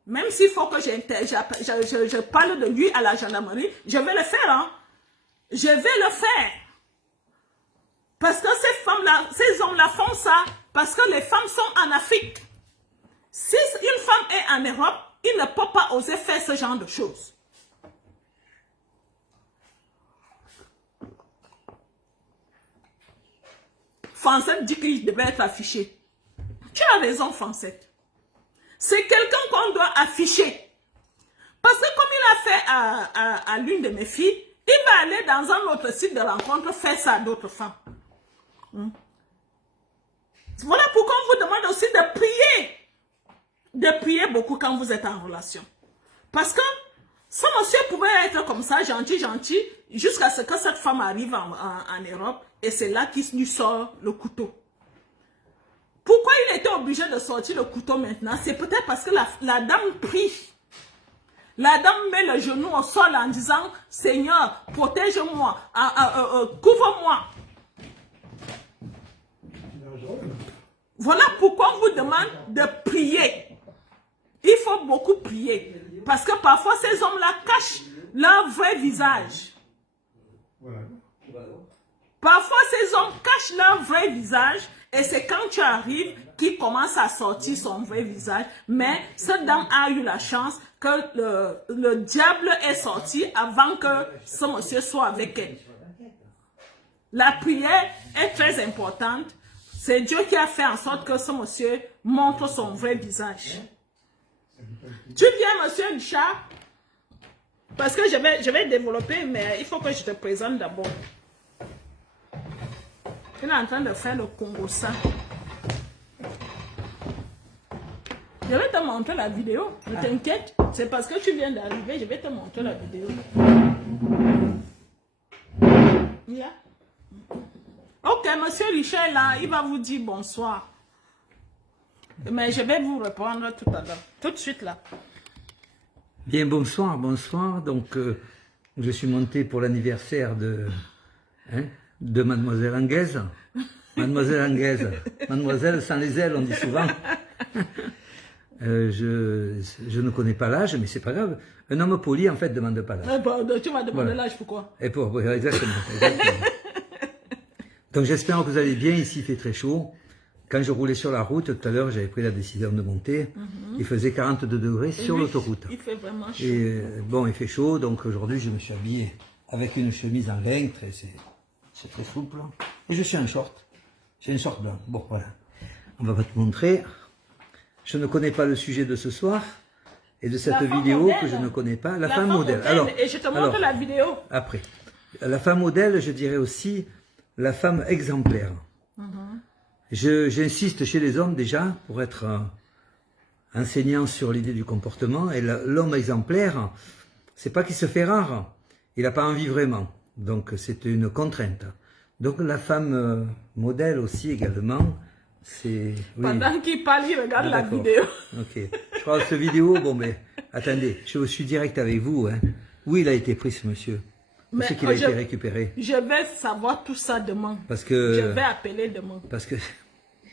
Même s'il faut que je parle de lui à la gendarmerie, je vais le faire. Hein? Je vais le faire. Parce que ces femmes-là, ces hommes-là font ça parce que les femmes sont en Afrique. Si une femme est en Europe, il ne peut pas oser faire ce genre de choses. Francette dit qu'il devait être affiché. Tu as raison, Francette. C'est quelqu'un qu'on doit afficher. Parce que comme il a fait à l'une de mes filles, il va aller dans un autre site de rencontre faire ça à d'autres femmes. Voilà pourquoi on vous demande aussi de prier. De prier beaucoup quand vous êtes en relation. Parce que ce monsieur pouvait être comme ça, gentil, jusqu'à ce que cette femme arrive en Europe et c'est là qu'il lui sort le couteau. Pourquoi il était obligé de sortir le couteau maintenant? C'est peut-être parce que la dame prie. La dame met le genou au sol en disant, Seigneur, protège-moi, couvre-moi. Voilà pourquoi on vous demande de prier. Il faut beaucoup prier. Parce que parfois, ces hommes-là cachent leur vrai visage. Parfois, ces hommes cachent leur vrai visage. Et c'est quand tu arrives qu'il commence à sortir son vrai visage. Mais cette dame a eu la chance que le diable est sorti avant que ce monsieur soit avec elle. La prière est très importante. C'est Dieu qui a fait en sorte que ce monsieur montre son vrai visage. Tu viens, monsieur Richard? Parce que je vais développer, mais il faut que je te présente d'abord. Il est en train de faire le Congo ça. Je vais te montrer la vidéo. Ne t'inquiète. C'est parce que tu viens d'arriver, je vais te montrer la vidéo. Yeah. Ok, monsieur Richard est là, il va vous dire bonsoir. Mais je vais vous répondre tout à l'heure. Tout de suite là. Bien, bonsoir. Donc, je suis monté pour l'anniversaire de Mademoiselle Anguaise. Mademoiselle Anguaise. Mademoiselle sans les ailes, on dit souvent. Je ne connais pas l'âge, mais c'est pas grave. Un homme poli, en fait, ne demande pas l'âge. Tu m'as demandé l'âge, pourquoi? Exactement. Donc, j'espère que vous allez bien. Ici, il fait très chaud. Quand je roulais sur la route, tout à l'heure, j'avais pris la décision de monter. Il faisait 42 degrés sur l'autoroute. Il fait vraiment chaud. Et bon, il fait chaud, donc aujourd'hui, je me suis habillé avec une chemise en laine, c'est très souple. Et je suis en short. J'ai une short blanc. Bon, voilà. On va te montrer. Je ne connais pas le sujet de ce soir et de cette vidéo modèle, que je ne connais pas. La femme modèle. Alors, et je te montre la vidéo. Après. La femme modèle, je dirais aussi la femme exemplaire. J'insiste chez les hommes déjà pour être enseignant sur l'idée du comportement. Et l'homme exemplaire, c'est pas qu'il se fait rare, il n'a pas envie vraiment. Donc c'est une contrainte. Donc la femme modèle aussi également, c'est... Oui. Pendant qu'il parle, il regarde la vidéo. Ok. Je crois que cette vidéo, bon mais attendez, je suis direct avec vous. Hein. Où il a été pris ce monsieur? Mais qu'il a été récupéré. Je vais savoir tout ça demain. Parce que... Je vais appeler demain. Parce que...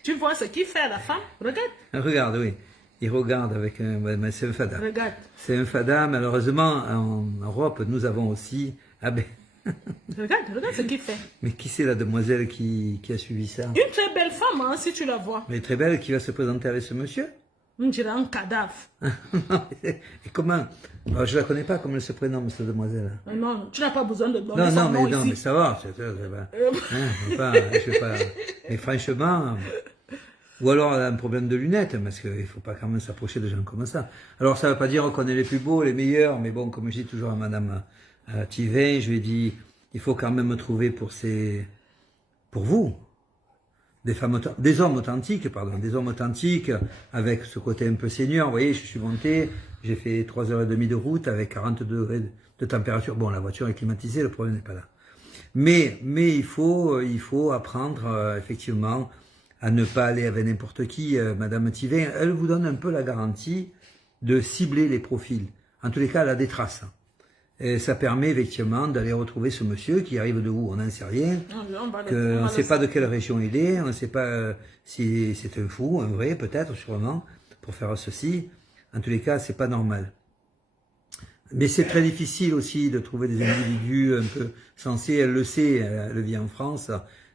Tu vois ce qu'il fait à la femme? Regarde. Regarde, oui. Il regarde avec un... Mais c'est un fada. Regarde. C'est un fada. Malheureusement, en Europe, nous avons aussi... Ah ben... Regarde ce qu'il fait. Mais qui c'est la demoiselle qui a suivi ça? Une très belle femme, hein, si tu la vois. Elle est très belle, qui va se présenter avec ce monsieur? On dirait un cadavre. Et comment? Alors, je la connais pas, comment elle se prénomme, cette demoiselle? Non, tu n'as pas besoin de donner Non, son nom ici. mais ça va. Je vais pas, mais franchement, ou alors elle a un problème de lunettes, parce qu'il ne faut pas quand même s'approcher de gens comme ça. Alors ça ne veut pas dire qu'on est les plus beaux, les meilleurs, mais bon, comme je dis toujours à Madame Thivin, je lui ai dit, il faut quand même trouver pour vous, des hommes authentiques, avec ce côté un peu senior. Vous voyez, je suis monté, j'ai fait 3h30 de route avec 40 degrés de température. Bon, la voiture est climatisée, le problème n'est pas là. Mais il faut apprendre, effectivement, à ne pas aller avec n'importe qui. Madame Thivin, elle vous donne un peu la garantie de cibler les profils. En tous les cas, elle a des traces. Et ça permet effectivement d'aller retrouver ce monsieur qui arrive de où, on n'en sait rien. On ne sait pas de quelle région il est, on ne sait pas si c'est un fou, un vrai, peut-être, sûrement, pour faire ceci. En tous les cas, c'est pas normal. Mais c'est très difficile aussi de trouver des individus un peu sensés. Elle le sait, elle vit en France.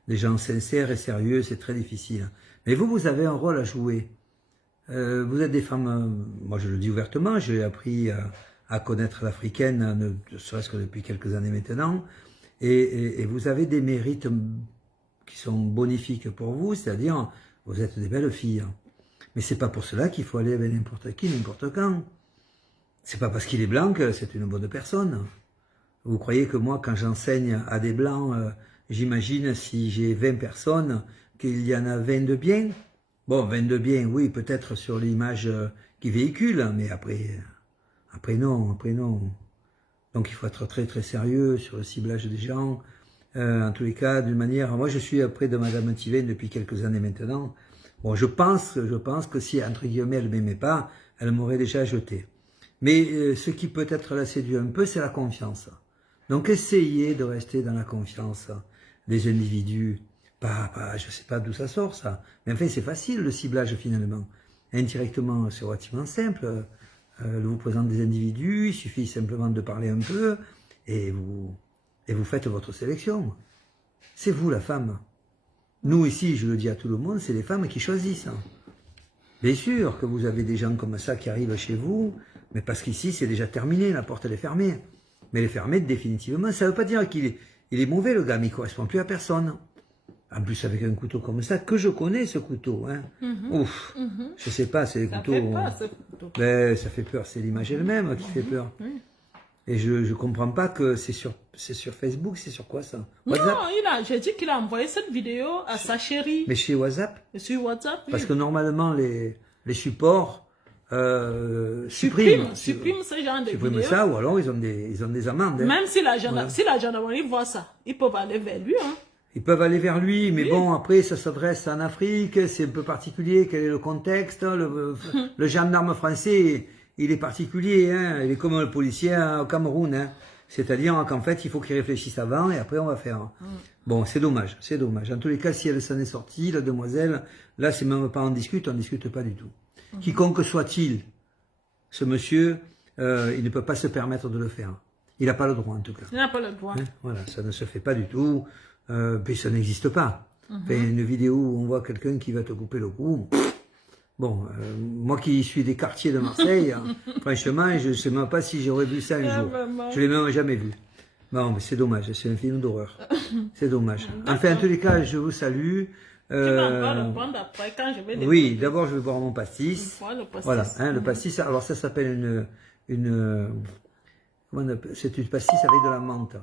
Des gens sincères et sérieux, c'est très difficile. Mais vous avez un rôle à jouer. Vous êtes des femmes, moi je le dis ouvertement, j'ai appris à connaître l'africaine, ne serait-ce que depuis quelques années maintenant, et vous avez des mérites qui sont bonifiques pour vous, c'est-à-dire, vous êtes des belles filles. Mais c'est pas pour cela qu'il faut aller avec n'importe qui, n'importe quand. C'est pas parce qu'il est blanc que c'est une bonne personne. Vous croyez que moi, quand j'enseigne à des blancs, j'imagine si j'ai 20 personnes, qu'il y en a 20 de bien? Bon, 20 de bien, oui, peut-être sur l'image qu'ils véhiculent, mais après non. Donc il faut être très très sérieux sur le ciblage des gens. En tous les cas, d'une manière, moi je suis auprès de Madame Thivin depuis quelques années maintenant. Bon, je pense que si, entre guillemets, elle ne m'aimait pas, elle m'aurait déjà jeté. Mais ce qui peut-être la séduit un peu, c'est la confiance. Donc essayez de rester dans la confiance des individus. Je ne sais pas d'où ça sort ça. Mais enfin, c'est facile le ciblage finalement. Indirectement, c'est relativement simple. Elle vous présente des individus, il suffit simplement de parler un peu et vous faites votre sélection. C'est vous la femme. Nous ici, je le dis à tout le monde, c'est les femmes qui choisissent. Bien sûr que vous avez des gens comme ça qui arrivent chez vous, mais parce qu'ici c'est déjà terminé, la porte elle est fermée. Mais elle est fermée définitivement, ça ne veut pas dire qu'il est mauvais le gars, mais il ne correspond plus à personne. En plus avec un couteau comme ça, que je connais ce couteau. Hein. Ouf, je sais pas, c'est les couteaux. Ça fait peur, ce couteau. Ben, ça fait peur, c'est l'image elle-même qui fait peur. Et je ne comprends pas que c'est sur Facebook, c'est sur quoi ça? WhatsApp? Non, j'ai dit qu'il a envoyé cette vidéo à sa chérie. Mais chez WhatsApp? Sur WhatsApp, oui. Parce que normalement, les supports suppriment ce genre de suppriment vidéos. ça, ou alors ils ont des amendes. Hein. Même si la gendarmerie voit ça, ils peuvent aller vers lui. Hein. Ils peuvent aller vers lui, mais bon, après, ça s'adresse en Afrique, c'est un peu particulier, quel est le contexte, le gendarme français, il est particulier, hein, il est comme le policier au Cameroun, hein. C'est-à-dire qu'en fait, il faut qu'il réfléchisse avant, et après, on va faire. Bon, c'est dommage, c'est dommage. En tous les cas, si elle s'en est sortie, la demoiselle, là, c'est même pas on discute pas du tout. Quiconque soit-il, ce monsieur, il ne peut pas se permettre de le faire. Il n'a pas le droit, en tout cas. Il n'a pas le droit. Hein, voilà, ça ne se fait pas du tout. Puis ça n'existe pas. Une vidéo où on voit quelqu'un qui va te couper le cou. Bon, moi qui suis des quartiers de Marseille, franchement, je ne sais même pas si j'aurais vu ça un jour. Je l'ai même jamais vu. Bon, mais c'est dommage, c'est un film d'horreur. C'est dommage. Enfin, en tous les cas, je vous salue. Tu vas encore le prendre après quand je vais Oui, d'abord je vais boire mon pastis. Le pastis. Voilà, hein, le pastis. Alors ça s'appelle c'est une pastis avec de la menthe.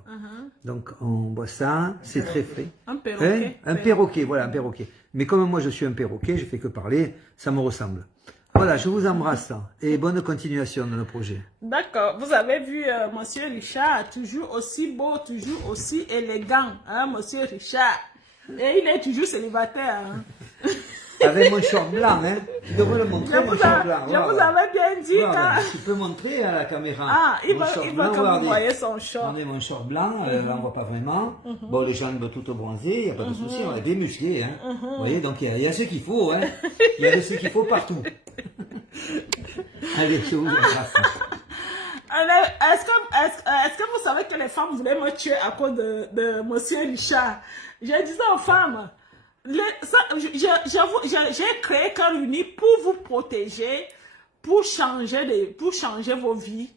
Donc on boit ça, c'est très frais. Un perroquet. Hein, un perroquet, voilà, un perroquet. Mais comme moi je suis un perroquet, je fais que parler, ça me ressemble. Voilà, je vous embrasse et bonne continuation dans le projet. D'accord, vous avez vu Monsieur Richard, toujours aussi beau, toujours aussi élégant, hein, Monsieur Richard. Et il est toujours célibataire. Hein. Avec mon short blanc, hein. Tu devrais le montrer, mon short blanc. Je vous avais bien dit. Voilà, tu peux montrer à la caméra. Ah, il va que vous voyez son short. On est mon short blanc, on ne voit pas vraiment. Bon, les jambes toutes bronzées, il n'y a pas de souci, on est bien musclés. Hein. Vous voyez, donc il y a ce qu'il faut. Hein. Il y a ce qu'il faut partout. Allez, je vous embrasse. Est-ce que vous savez que les femmes voulaient me tuer à cause de Monsieur Richard? Je disais aux femmes, j'ai créé Cœur Uni pour vous protéger, pour changer vos vies.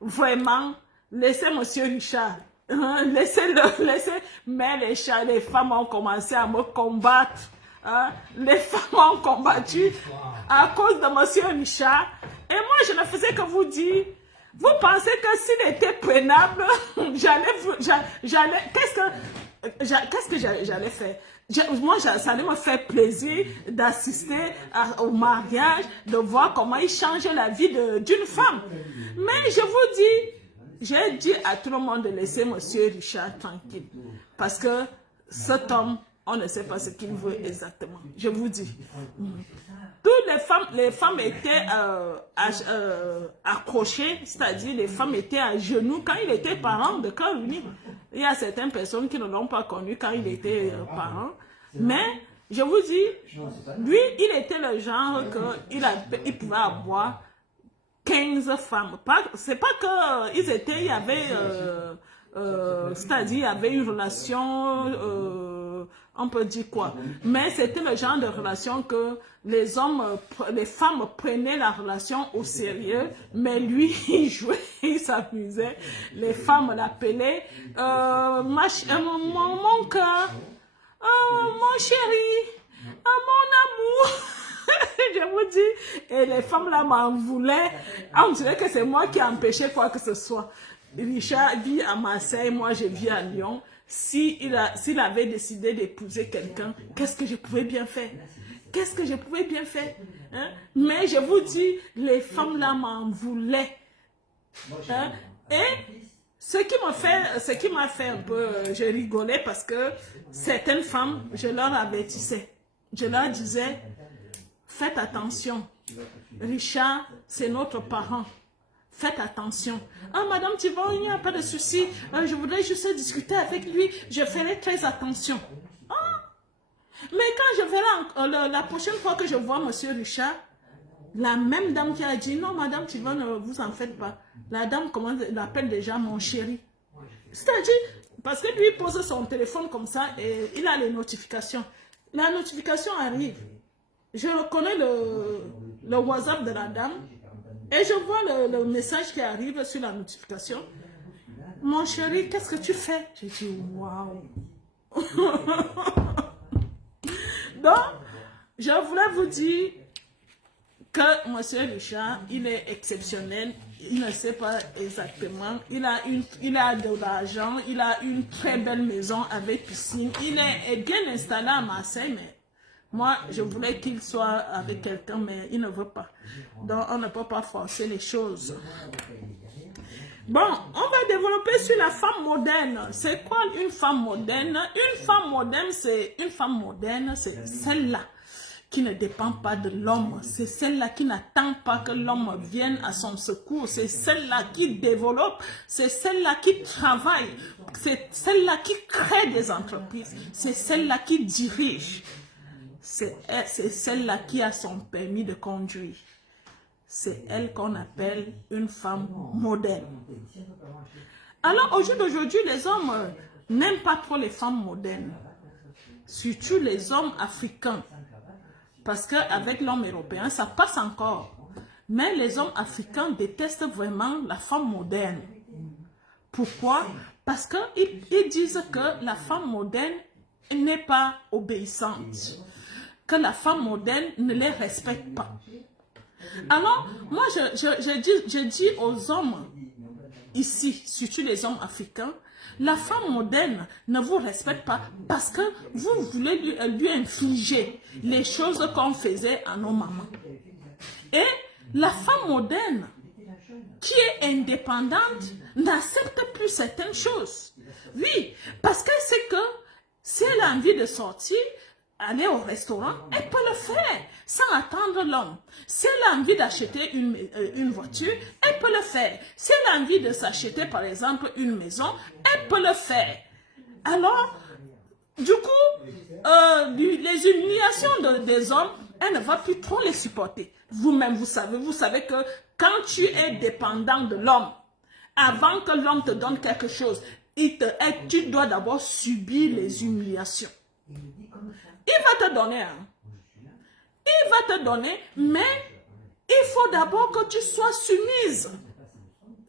Vraiment, laissez Monsieur Richard. Mais les femmes ont commencé à me combattre. Hein? Les femmes ont combattu à cause de Monsieur Richard. Et moi, je ne faisais que vous dire, vous pensez que s'il était prenable, qu'est-ce que j'allais faire? Moi, ça allait me faire plaisir d'assister au mariage, de voir comment il changeait la vie d'une femme. Mais je vous dis, j'ai dit à tout le monde de laisser Monsieur Richard tranquille. Parce que cet homme, on ne sait pas ce qu'il veut exactement. Je vous dis. Toutes les femmes étaient accrochées, c'est-à-dire les femmes étaient à genoux quand il était parent de Cœur Uni. Il y a certaines personnes qui ne l'ont pas connu quand il était parent. Mais, je vous dis, lui, il était le genre qu'il pouvait avoir 15 femmes. C'est pas que ils étaient, il y avait, c'est-à-dire il y avait une relation, on peut dire quoi, mais c'était le genre de relation que les femmes prenaient la relation au sérieux, mais lui, il jouait, il s'amusait. Les femmes l'appelaient, mon cœur, mon chéri, mon amour. Je vous dis, et les femmes là m'en voulaient. On dirait que c'est moi qui ai empêché quoi que ce soit. Richard vit à Marseille, moi je vis à Lyon. S'il avait décidé d'épouser quelqu'un, qu'est-ce que je pouvais bien faire? Qu'est-ce que je pouvais bien faire? Hein? Mais je vous dis, les femmes là m'en voulaient. Hein? Et ce qui m'a fait un peu, je rigolais parce que certaines femmes, je leur avertissais. Je leur disais, faites attention. Richard, c'est notre parent. Faites attention. Ah, madame Tivon, il n'y a pas de souci. Je voudrais juste discuter avec lui. Je ferai très attention. Ah. Mais quand je verrai la prochaine fois que je vois monsieur Richard, la même dame qui a dit, non, madame Tivon, ne vous en faites pas. La dame l'appelle déjà mon chéri. C'est-à-dire, parce que lui, il pose son téléphone comme ça et il a les notifications. La notification arrive. Je reconnais le WhatsApp de la dame et je vois le message qui arrive sur la notification. Mon chéri, qu'est-ce que tu fais? J'ai dit, waouh. Donc, je voulais vous dire que M. Richard, il est exceptionnel. Il ne sait pas exactement. Il a de l'argent. Il a une très belle maison avec piscine. Il est bien installé à Marseille, mais moi, je voulais qu'il soit avec quelqu'un, mais il ne veut pas. Donc, on ne peut pas forcer les choses. Bon, on va développer sur la femme moderne. C'est quoi une femme moderne? Une femme moderne, c'est celle-là qui ne dépend pas de l'homme. C'est celle-là qui n'attend pas que l'homme vienne à son secours. C'est celle-là qui développe. C'est celle-là qui travaille. C'est celle-là qui crée des entreprises. C'est celle-là qui dirige. C'est celle-là qui a son permis de conduire. C'est elle qu'on appelle une femme moderne. Alors, au jour d'aujourd'hui, les hommes n'aiment pas trop les femmes modernes. Surtout les hommes africains. Parce qu'avec l'homme européen, ça passe encore. Mais les hommes africains détestent vraiment la femme moderne. Pourquoi? Parce qu'ils disent que la femme moderne n'est pas obéissante. Que la femme moderne ne les respecte pas. Alors, moi, je dis aux hommes ici, surtout les hommes africains, la femme moderne ne vous respecte pas parce que vous voulez lui infliger les choses qu'on faisait à nos mamans. Et la femme moderne, qui est indépendante, n'accepte plus certaines choses. Oui, parce qu'elle sait que si elle a envie de sortir, aller au restaurant, elle peut le faire sans attendre l'homme. Si elle a envie d'acheter une voiture, elle peut le faire. Si elle a envie de s'acheter par exemple une maison, elle peut le faire. Alors, du coup, les humiliations des hommes, elle ne va plus trop les supporter. Vous-même, vous savez que quand tu es dépendant de l'homme, Avant que l'homme te donne quelque chose, tu dois d'abord subir les humiliations. Il va te donner, hein. Il va te donner, mais il faut d'abord que tu sois soumise.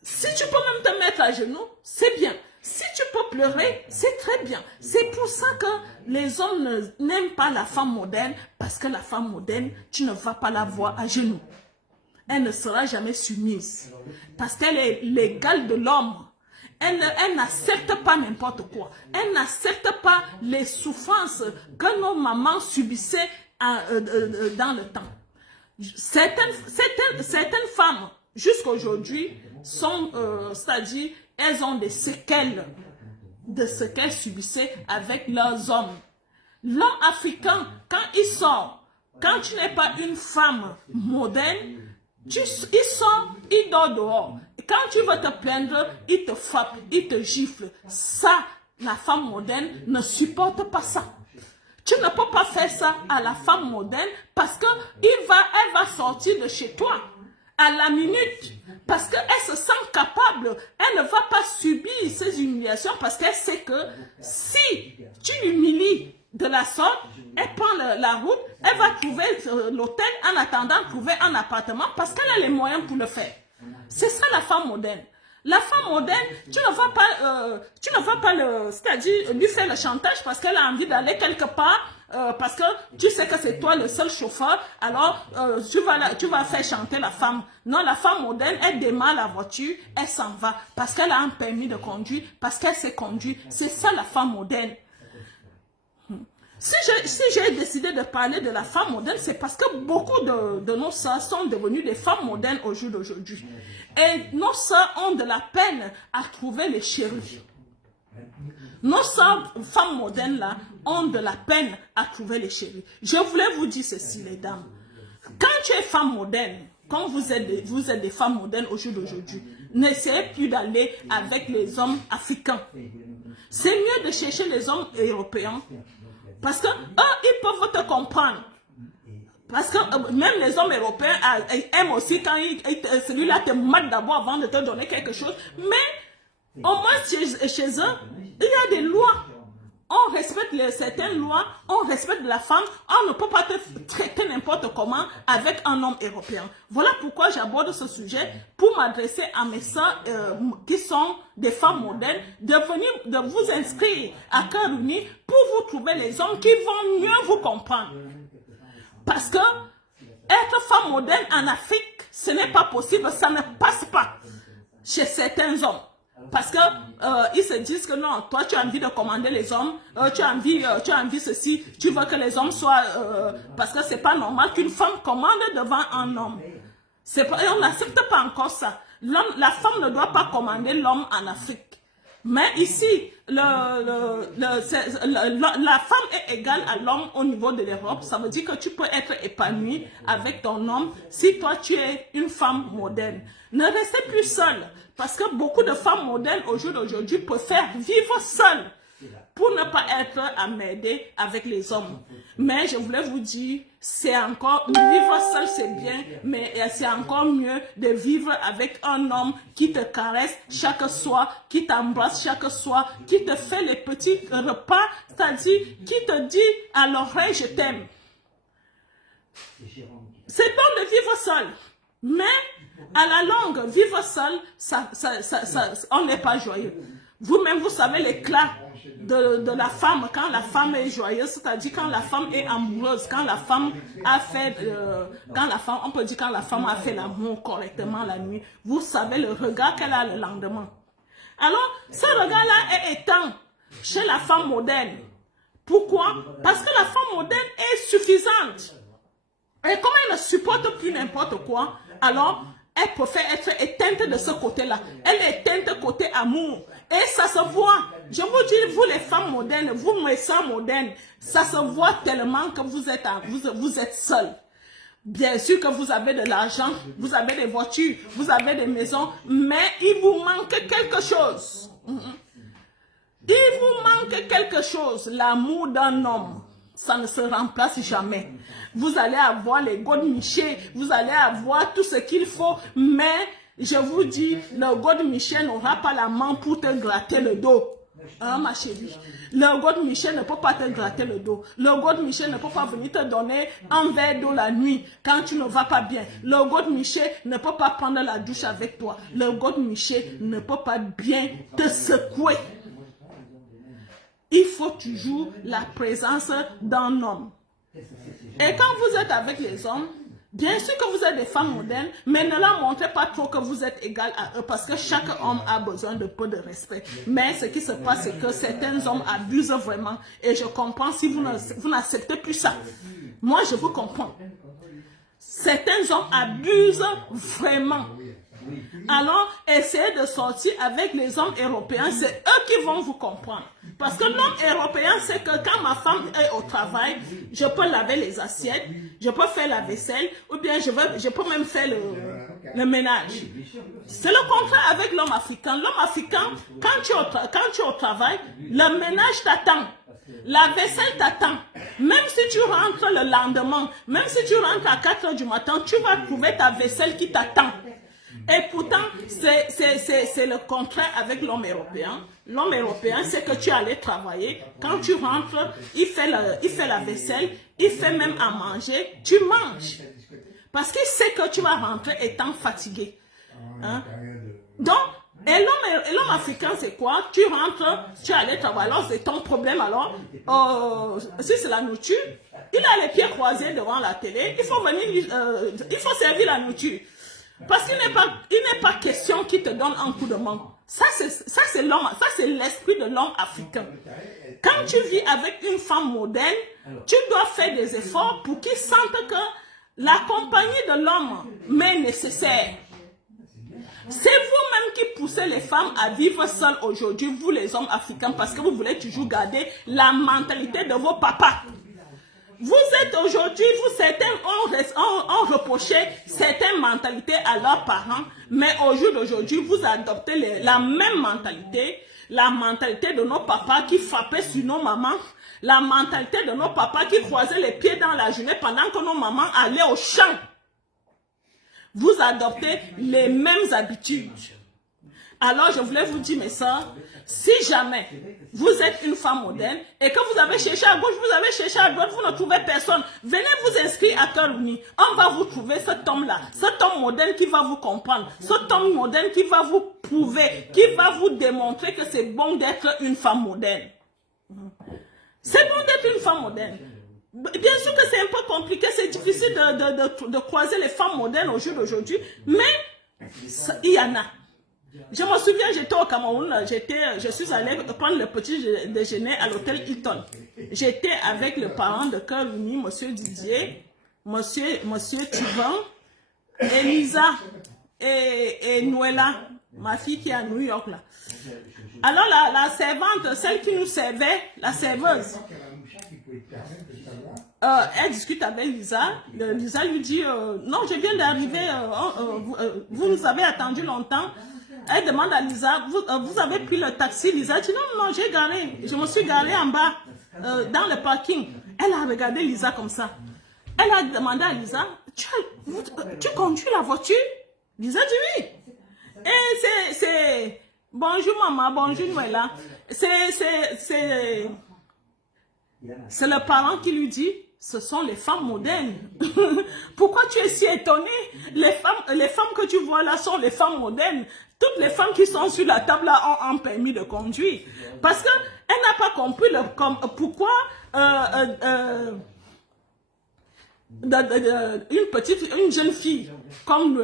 Si tu peux même te mettre à genoux, c'est bien. Si tu peux pleurer, c'est très bien. C'est pour ça que les hommes n'aiment pas la femme moderne, parce que la femme moderne, tu ne vas pas la voir à genoux. Elle ne sera jamais soumise, parce qu'elle est l'égale de l'homme. Elle n'accepte pas n'importe quoi. Elle n'accepte pas les souffrances que nos mamans subissaient dans le temps. Certaines femmes, jusqu'à aujourd'hui, sont, c'est-à-dire, elles ont des séquelles de ce qu'elles subissaient avec leurs hommes. L'homme africain, quand il sort, quand tu n'es pas une femme moderne, il sort, il dort dehors. Quand tu veux te plaindre, il te frappe, il te gifle. Ça, la femme moderne ne supporte pas ça. Tu ne peux pas faire ça à la femme moderne parce qu'elle va sortir de chez toi à la minute. Parce qu'elle se sent capable. Elle ne va pas subir ces humiliations parce qu'elle sait que si tu l'humilies de la sorte, elle prend la route, elle va trouver l'hôtel en attendant de trouver un appartement parce qu'elle a les moyens pour le faire. C'est ça la femme moderne. La femme moderne, tu ne vas pas c'est-à-dire lui faire le chantage parce qu'elle a envie d'aller quelque part, parce que tu sais que c'est toi le seul chauffeur, alors tu vas faire chanter la femme. Non, la femme moderne, elle démarre la voiture, elle s'en va parce qu'elle a un permis de conduire, parce qu'elle sait conduire. C'est ça la femme moderne. Si j'ai décidé de parler de la femme moderne, c'est parce que beaucoup de nos sœurs sont devenues des femmes modernes au jour d'aujourd'hui. Et nos sœurs ont de la peine à trouver les chéris. Nos sœurs femmes modernes là ont de la peine à trouver les chéris. Je voulais vous dire ceci, les dames. Quand tu es femme moderne, quand vous êtes des femmes modernes au jour d'aujourd'hui, n'essayez plus d'aller avec les hommes africains. C'est mieux de chercher les hommes européens. Parce que eux, ils peuvent te comprendre. Parce que même les hommes européens aiment aussi quand celui-là te mate d'abord avant de te donner quelque chose. Mais au moins chez eux, il y a des lois. On respecte certaines lois, on respecte la femme, on ne peut pas te traiter n'importe comment avec un homme européen. Voilà pourquoi j'aborde ce sujet pour m'adresser à mes sœurs qui sont des femmes modernes, de vous inscrire à Cœur Uni pour vous trouver les hommes qui vont mieux vous comprendre. Parce que être femme moderne en Afrique, ce n'est pas possible, ça ne passe pas chez certains hommes. Parce que ils se disent que non, toi tu as envie de commander les hommes, tu as envie ceci, tu veux que les hommes soient... parce que c'est pas normal qu'une femme commande devant un homme. Et on n'accepte pas encore ça. La femme ne doit pas commander l'homme en Afrique. Mais ici, la femme est égale à l'homme au niveau de l'Europe. Ça veut dire que tu peux être épanouie avec ton homme si toi tu es une femme moderne. Ne restez plus seule. Parce que beaucoup de femmes modernes au jour d'aujourd'hui préfèrent vivre seules pour ne pas être emmerdées avec les hommes. Mais je voulais vous dire, c'est encore, vivre seul c'est bien, mais c'est encore mieux de vivre avec un homme qui te caresse chaque soir, qui t'embrasse chaque soir, qui te fait les petits repas, c'est-à-dire qui te dit à l'oreille je t'aime. C'est bon de vivre seul, mais à la longue, vivre seul, on n'est pas joyeux. Vous-même, vous savez l'éclat de la femme, quand la femme est joyeuse, c'est-à-dire quand la femme est amoureuse, quand la femme a fait, on peut dire quand la femme a fait l'amour correctement la nuit, vous savez le regard qu'elle a le lendemain. Alors, ce regard-là est éteint chez la femme moderne. Pourquoi? Parce que la femme moderne est suffisante. Et comme elle ne supporte plus n'importe quoi, alors elle préfère être éteinte de ce côté-là. Elle est éteinte côté amour. Et ça se voit. Je vous dis, vous les femmes modernes, vous mes sœurs modernes, ça se voit tellement que vous êtes seules. Bien sûr que vous avez de l'argent, vous avez des voitures, vous avez des maisons, mais il vous manque quelque chose. Il vous manque quelque chose, l'amour d'un homme. Ça ne se remplace jamais. Vous allez avoir les godemichés, vous allez avoir tout ce qu'il faut, mais je vous dis, le God Michel n'aura pas la main pour te gratter le dos. Hein, ma chérie? Le God Michel ne peut pas te gratter le dos. Le God Michel ne peut pas venir te donner un verre d'eau la nuit quand tu ne vas pas bien. Le God Michel ne peut pas prendre la douche avec toi. Le God Michel ne peut pas bien te secouer. Il faut toujours la présence d'un homme. Et quand vous êtes avec les hommes, bien sûr que vous êtes des femmes modernes, mais ne leur montrez pas trop que vous êtes égal à eux parce que chaque homme a besoin de peu de respect. Mais ce qui se passe, c'est que certains hommes abusent vraiment. Et je comprends si vous n'acceptez plus ça. Moi, je vous comprends. Certains hommes abusent vraiment. Alors, essayez de sortir avec les hommes européens, c'est eux qui vont vous comprendre. Parce que l'homme européen, c'est que quand ma femme est au travail, je peux laver les assiettes, je peux faire la vaisselle, ou bien je peux même faire le ménage. C'est le contraire avec l'homme africain. L'homme africain, quand tu es au travail, le ménage t'attend. La vaisselle t'attend. Même si tu rentres le lendemain, même si tu rentres à 4 h du matin, tu vas trouver ta vaisselle qui t'attend. Et pourtant, c'est le contraire avec l'homme européen. L'homme européen, c'est que tu allais travailler. Quand tu rentres, il fait la vaisselle, il fait même à manger, tu manges. Parce qu'il sait que tu vas rentrer étant fatigué. Hein? Donc, et l'homme africain, c'est quoi? Tu rentres, tu allais travailler, alors c'est ton problème. Alors, si c'est la nourriture, il a les pieds croisés devant la télé, il faut il faut servir la nourriture. Parce qu'il n'est pas question qu'il te donne un coup de main. Ça c'est l'homme, ça c'est l'esprit de l'homme africain. Quand tu vis avec une femme moderne, tu dois faire des efforts pour qu'il sente que la compagnie de l'homme m'est nécessaire. C'est vous-même qui poussez les femmes à vivre seules aujourd'hui, vous les hommes africains, parce que vous voulez toujours garder la mentalité de vos papas. Vous êtes aujourd'hui, certains ont reproché certaines mentalités à leurs parents, mais au jour d'aujourd'hui, vous adoptez la même mentalité, la mentalité de nos papas qui frappaient sur nos mamans, la mentalité de nos papas qui croisaient les pieds dans la journée pendant que nos mamans allaient au champ. Vous adoptez les mêmes habitudes. Alors, je voulais vous dire, mes sœurs, si jamais vous êtes une femme moderne et que vous avez cherché à gauche, vous avez cherché à droite, vous ne trouvez personne, venez vous inscrire à Cœur Uni. On va vous trouver cet homme-là, cet homme moderne qui va vous comprendre, cet homme moderne qui va vous prouver, qui va vous démontrer que c'est bon d'être une femme moderne. C'est bon d'être une femme moderne. Bien sûr que c'est un peu compliqué, c'est difficile de croiser les femmes modernes au jour d'aujourd'hui, mais il y en a. Je me souviens, j'étais au Cameroun, je suis allée prendre le petit déjeuner à l'hôtel Hilton. J'étais avec le parent de Cœur Uni, monsieur Didier, monsieur Thibault, Elisa et Noëlla, ma fille qui est à New York là. Alors la servante, celle qui nous servait, la serveuse, elle discute avec Lisa. Lisa lui dit, non, je viens d'arriver, vous nous avez attendu longtemps. Elle demande à Lisa, vous avez pris le taxi? Lisa dit, non, je me suis garée en bas, dans le parking. Elle a regardé Lisa comme ça. Elle a demandé à Lisa, tu conduis la voiture? Lisa dit oui. Et c'est, bonjour maman, bonjour Noëlla. C'est le parent qui lui dit, ce sont les femmes modernes. Pourquoi tu es si étonnée? Les femmes que tu vois là sont les femmes modernes. Toutes les femmes qui sont sur la table là ont un permis de conduire. Parce qu'elle n'a pas compris pourquoi une jeune fille comme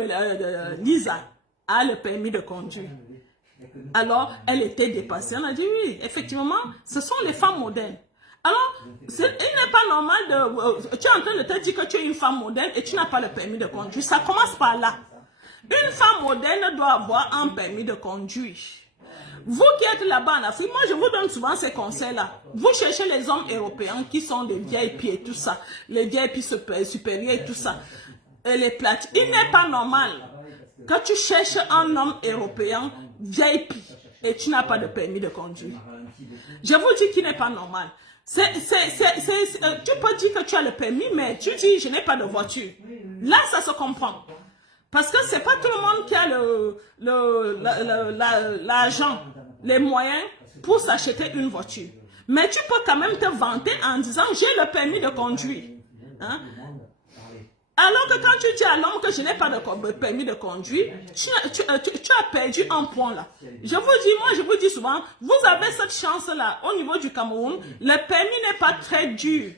Lisa a le permis de conduire. Alors, elle était dépassée. Elle a dit oui, effectivement, ce sont les femmes modernes. Alors, il n'est pas normal tu es en train de te dire que tu es une femme moderne et tu n'as pas le permis de conduire. Ça commence par là. Une femme moderne doit avoir un permis de conduire. Vous qui êtes là-bas en Afrique, moi je vous donne souvent ces conseils-là. Vous cherchez les hommes européens qui sont des VIP et tout ça, les VIP supérieurs et tout ça, et les plates. Il n'est pas normal que tu cherches un homme européen VIP et tu n'as pas de permis de conduire. Je vous dis qu'il n'est pas normal. Tu peux dire que tu as le permis, mais tu dis je n'ai pas de voiture. Là, ça se comprend. Parce que c'est pas tout le monde qui a l'argent, les moyens pour s'acheter une voiture. Mais tu peux quand même te vanter en disant j'ai le permis de conduire. Hein? Alors que quand tu dis à l'homme que je n'ai pas de permis de conduire, tu as perdu un point là. Je vous dis, moi je vous dis souvent, vous avez cette chance-là au niveau du Cameroun, le permis n'est pas très dur.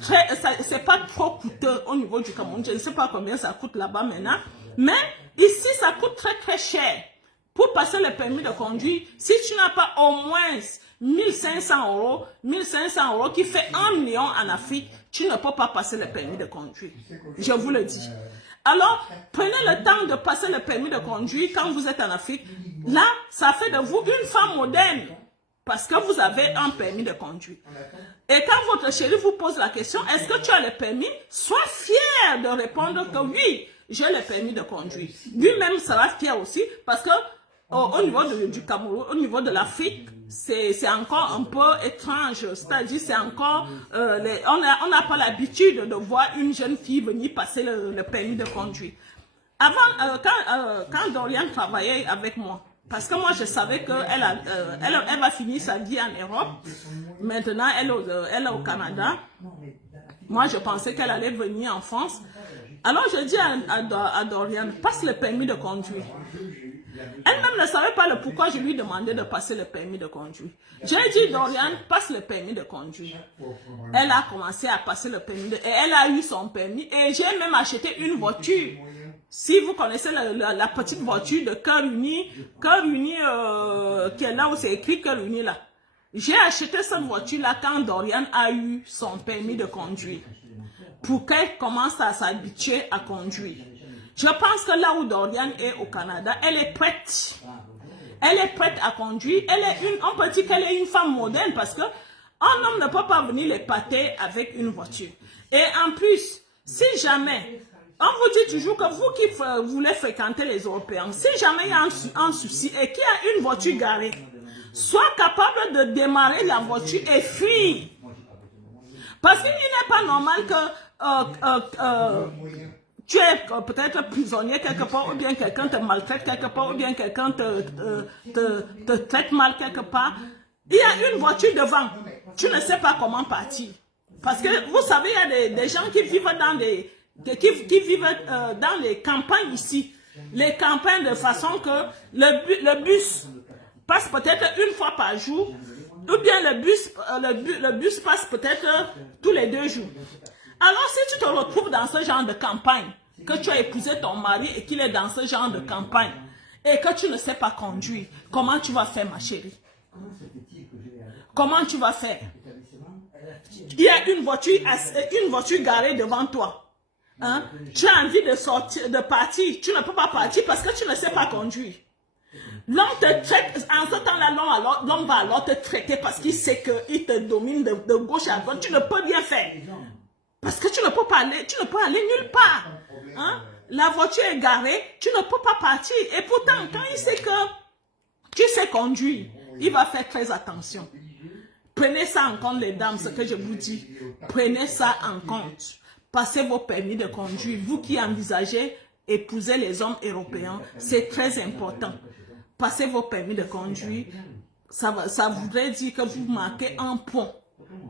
C'est pas trop coûteux au niveau du Cameroun. Je ne sais pas combien ça coûte là-bas maintenant. Mais ici, ça coûte très très cher. Pour passer le permis de conduire, si tu n'as pas au moins 1500 €, qui fait 1 million en Afrique, tu ne peux pas passer le permis de conduire. Je vous le dis. Alors, prenez le temps de passer le permis de conduire quand vous êtes en Afrique. Là, ça fait de vous une femme moderne. Parce que vous avez un permis de conduire. Et quand votre chéri vous pose la question, est-ce que tu as le permis? Sois fier de répondre que oui, j'ai le permis de conduire. Lui-même sera fier aussi parce que au niveau du Cameroun, au niveau de l'Afrique, c'est encore un peu étrange. C'est-à-dire, c'est encore, on n'a pas l'habitude de voir une jeune fille venir passer le permis de conduire. Avant, quand Dorian travaillait avec moi, parce que moi, je savais qu'elle va finir sa vie en Europe. Maintenant, elle est au Canada. Moi, je pensais qu'elle allait venir en France. Alors, je dis à Dorian, passe le permis de conduire. Elle-même ne savait pas le pourquoi je lui demandais de passer le permis de conduire. J'ai dit, Dorian, passe le permis de conduire. Elle a commencé à passer le permis et elle a eu son permis. Et j'ai même acheté une voiture. Si vous connaissez la petite voiture de Cœur Uni, qui est là où c'est écrit Cœur Uni là. J'ai acheté cette voiture-là quand Dorian a eu son permis de conduire. Pour qu'elle commence à s'habituer à conduire. Je pense que là où Dorian est au Canada, elle est prête. Elle est prête à conduire. On peut dire qu'elle est une femme moderne parce que un homme ne peut pas venir l'épater avec une voiture. Et en plus, si jamais... On vous dit toujours que vous qui voulez fréquenter les Européens, si jamais il y a un souci et qu'il y a une voiture garée, sois capable de démarrer la voiture et fuir. Parce qu'il n'est pas normal que tu es peut-être prisonnier quelque part, ou bien quelqu'un te maltraite quelque part, ou bien quelqu'un te traite mal quelque part. Il y a une voiture devant, tu ne sais pas comment partir. Parce que vous savez, il y a des gens qui vivent dans dans les campagnes ici. Les campagnes de façon que le bus passe peut-être une fois par jour, ou bien le bus passe peut-être tous les 2 jours. Alors si tu te retrouves dans ce genre de campagne, que tu as épousé ton mari et qu'il est dans ce genre de campagne, et que tu ne sais pas conduire, comment tu vas faire, ma chérie? Comment tu vas faire? Il y a une voiture garée devant toi. Hein? Tu as envie de sortir, de partir, tu ne peux pas partir parce que tu ne sais pas conduire. L'homme te traite, en ce temps-là, l'homme va alors te traiter parce qu'il sait qu'il te domine de gauche à droite. Tu ne peux rien faire. Parce que tu ne peux pas aller nulle part. Hein? La voiture est garée, tu ne peux pas partir. Et pourtant, quand il sait que tu sais conduire, il va faire très attention. Prenez ça en compte, les dames, ce que je vous dis. Prenez ça en compte. Passez vos permis de conduire. Vous qui envisagez épouser les hommes européens, c'est très important. Passez vos permis de conduire. Ça voudrait dire que vous marquez un point.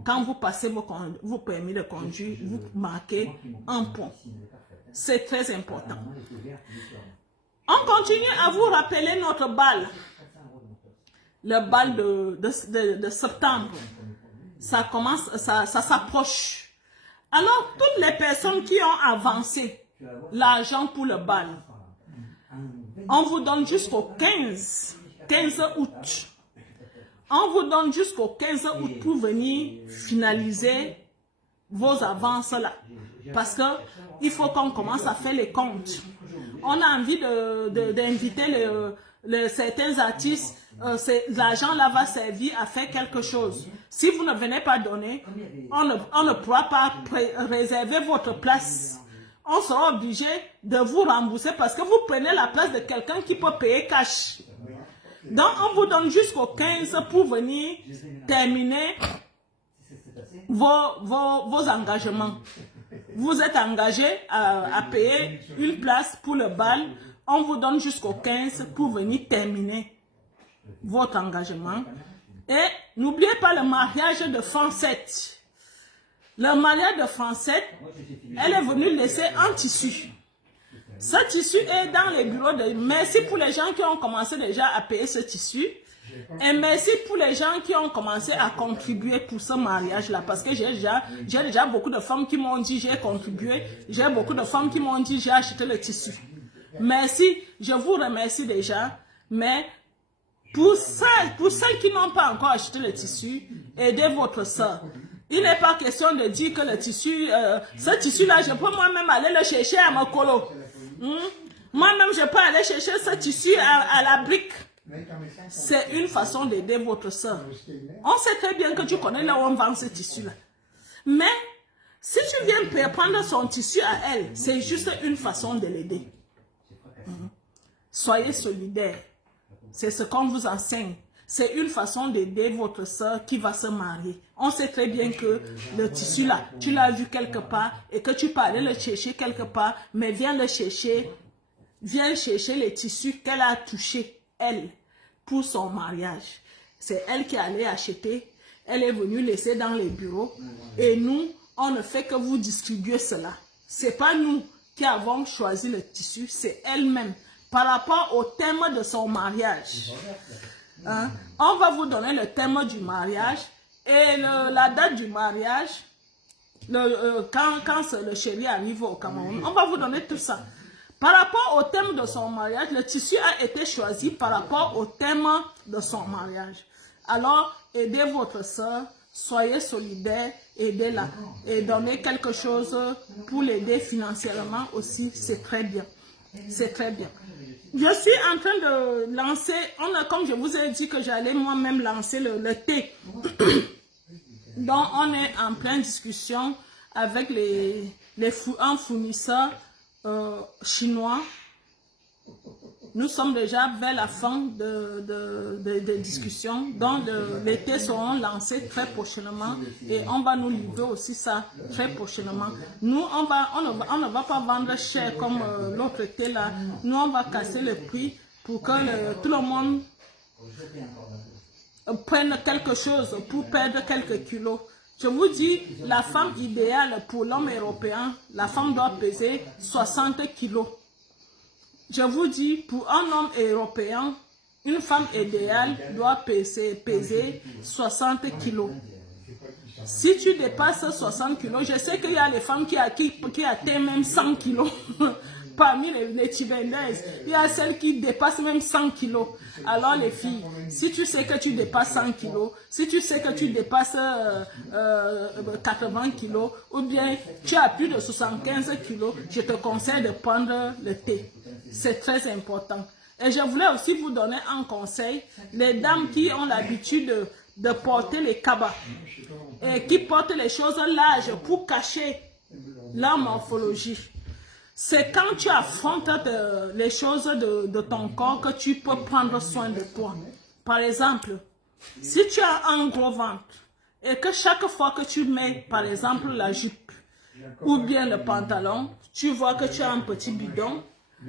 Quand vous passez vos permis de conduire, vous marquez un point. C'est très important. On continue à vous rappeler notre bal. Le bal de septembre. Ça commence, ça s'approche. Alors, toutes les personnes qui ont avancé l'argent pour le bal, on vous donne jusqu'au 15 août. On vous donne jusqu'au 15 août pour venir finaliser vos avances là. Parce qu'il faut qu'on commence à faire les comptes. On a envie d'inviter certains artistes. L'argent là va servir à faire quelque chose. Si vous ne venez pas donner, on ne pourra pas réserver votre place. On sera obligé de vous rembourser parce que vous prenez la place de quelqu'un qui peut payer cash. Donc, on vous donne jusqu'au 15 pour venir terminer vos engagements. vous êtes engagé à payer une place pour le bal. On vous donne jusqu'au 15 pour venir terminer votre engagement. Et n'oubliez pas le mariage de Francette. Le mariage de Francette, elle est venue laisser un tissu. Ce tissu est dans les bureaux de... Merci pour les gens qui ont commencé déjà à payer ce tissu. Et merci pour les gens qui ont commencé à contribuer pour ce mariage-là. Parce que j'ai déjà beaucoup de femmes qui m'ont dit j'ai contribué. J'ai beaucoup de femmes qui m'ont dit j'ai acheté le tissu. Merci, je vous remercie déjà. Mais pour ceux qui n'ont pas encore acheté le tissu, aidez votre soeur. Il n'est pas question de dire que le tissu, ce tissu-là, je peux moi-même aller le chercher à mon colo. Moi-même, je peux aller chercher ce tissu à la brique. C'est une façon d'aider votre soeur. On sait très bien que tu connais là où on vend ce tissu-là. Mais si tu viens prendre son tissu à elle, c'est juste une façon de l'aider. Soyez solidaires. C'est ce qu'on vous enseigne. C'est une façon d'aider votre soeur qui va se marier. On sait très bien que le tissu là, tu l'as vu quelque part et que tu peux aller le chercher quelque part, mais viens chercher les tissus qu'elle a touchés, elle, pour son mariage. C'est elle qui allait acheter, elle est venue laisser dans les bureaux et nous, on ne fait que vous distribuer cela. C'est pas nous qui avons choisi le tissu, c'est elle-même par rapport au thème de son mariage. Hein? On va vous donner le thème du mariage et la date du mariage, quand le chéri arrive au Cameroun. On va vous donner tout ça. Par rapport au thème de son mariage, le tissu a été choisi par rapport au thème de son mariage. Alors, aidez votre soeur, soyez solidaires, aidez-la et donnez quelque chose pour l'aider financièrement aussi, c'est très bien. C'est très bien. Je suis en train de lancer, comme je vous ai dit que j'allais moi-même lancer le thé. Donc, on est en pleine discussion avec un fournisseur chinois. Nous sommes déjà vers la fin de discussion. Donc, les thés seront lancés très prochainement et on va nous livrer aussi ça très prochainement. Nous, on ne va pas vendre cher comme l'autre thé là. Nous, on va casser le prix pour que tout le monde prenne quelque chose pour perdre quelques kilos. Je vous dis, la femme idéale pour l'homme européen, la femme doit peser 60 kilos. Je vous dis, pour un homme européen, une femme idéale doit peser 60 kilos. Si tu dépasses 60 kilos, je sais qu'il y a les femmes qui atteignent même 100 kilos. Parmi les Tibétaises, il y a celles qui dépassent même 100 kilos. Alors les filles, si tu sais que tu dépasses 100 kilos, si tu sais que tu dépasses 80 kilos, ou bien tu as plus de 75 kilos, je te conseille de prendre le thé. C'est très important. Et je voulais aussi vous donner un conseil. Les dames qui ont l'habitude de porter les cabas et qui portent les choses larges pour cacher leur morphologie. C'est quand tu affrontes les choses de ton corps que tu peux prendre soin de toi. Par exemple, si tu as un gros ventre et que chaque fois que tu mets, par exemple, la jupe ou bien le pantalon, tu vois que tu as un petit bidon,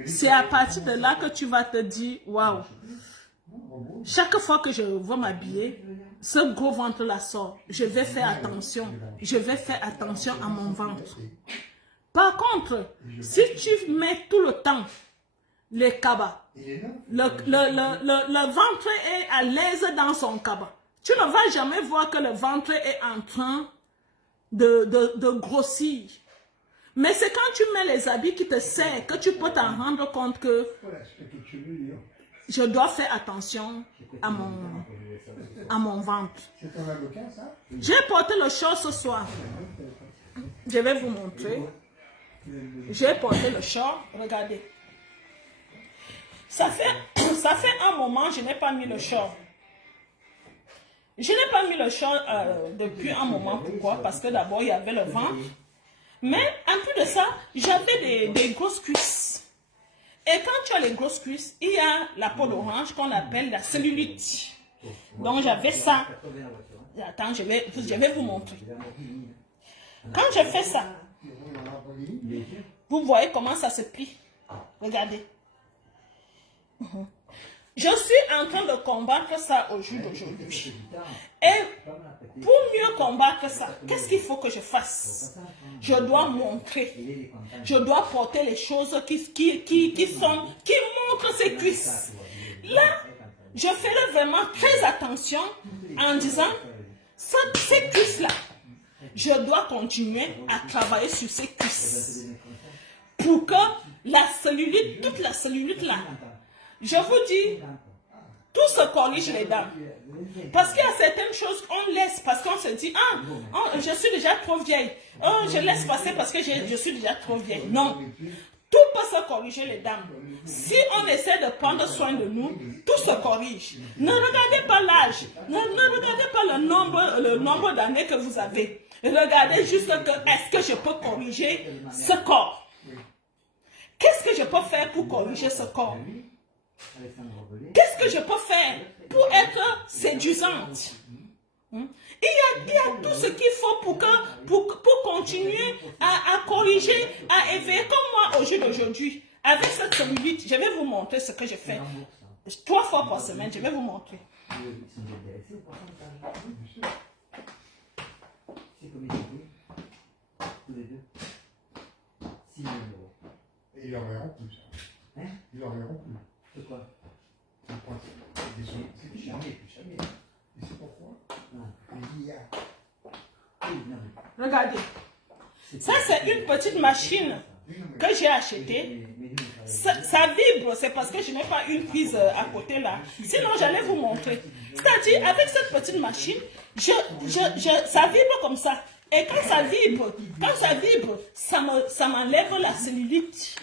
c'est à partir de là que tu vas te dire, waouh, chaque fois que je veux m'habiller, ce gros ventre-là sort. Je vais faire attention. Je vais faire attention à mon ventre. Par contre, si tu mets tout le temps les cabas, le ventre est à l'aise dans son cabas. Tu ne vas jamais voir que le ventre est en train de grossir. Mais c'est quand tu mets les habits qui te serrent que tu peux t'en rendre compte que je dois faire attention à mon ventre. J'ai porté le short ce soir. Je vais vous montrer. J'ai porté le short. Regardez. Ça fait un moment que je n'ai pas mis le short. Je n'ai pas mis le short depuis un moment. Pourquoi? Parce que d'abord, il y avait le ventre. Mais en plus de ça, j'avais des grosses cuisses. Et quand tu as les grosses cuisses, il y a la peau d'orange qu'on appelle la cellulite. Donc j'avais ça. Attends, je vais vous montrer. Quand je fais ça, Vous voyez comment ça se plie. Regardez. Je suis en train de combattre ça au jour d'aujourd'hui. Et pour mieux combattre ça, qu'est-ce qu'il faut que je fasse? Je dois montrer. Je dois porter les choses qui montrent ses cuisses. Là, je ferai vraiment très attention en disant, ces cuisses-là, je dois continuer à travailler sur ces cuisses. Pour que la cellulite, toute la cellulite là, je vous dis, tout se corrige les dames. Parce qu'il y a certaines choses qu'on laisse, parce qu'on se dit, je suis déjà trop vieille. Oh, je laisse passer parce que je suis déjà trop vieille. Non. Tout peut se corriger les dames. Si on essaie de prendre soin de nous, tout se corrige. Ne regardez pas l'âge. Ne regardez pas le nombre d'années que vous avez. Regardez juste que est-ce que je peux corriger ce corps? Qu'est-ce que je peux faire pour corriger ce corps? Qu'est-ce que je peux faire pour être séduisante? Il y a tout ce qu'il faut pour continuer à corriger, à éveiller. Comme moi, au jour d'aujourd'hui, avec cette cellulite, je vais vous montrer ce que je fais. 3 fois par semaine, je vais vous montrer. Et ils en verront plus. Hein? Ils en verront plus. C'est quoi? C'est plus jamais, plus jamais. Et c'est pourquoi? Il y a. Regardez. Ça, c'est une petite machine que j'ai achetée. Ça vibre, c'est parce que je n'ai pas une prise à côté là. Sinon, j'allais vous montrer. C'est-à-dire, avec cette petite machine, ça vibre comme ça. Et quand ça vibre, ça m'enlève la cellulite.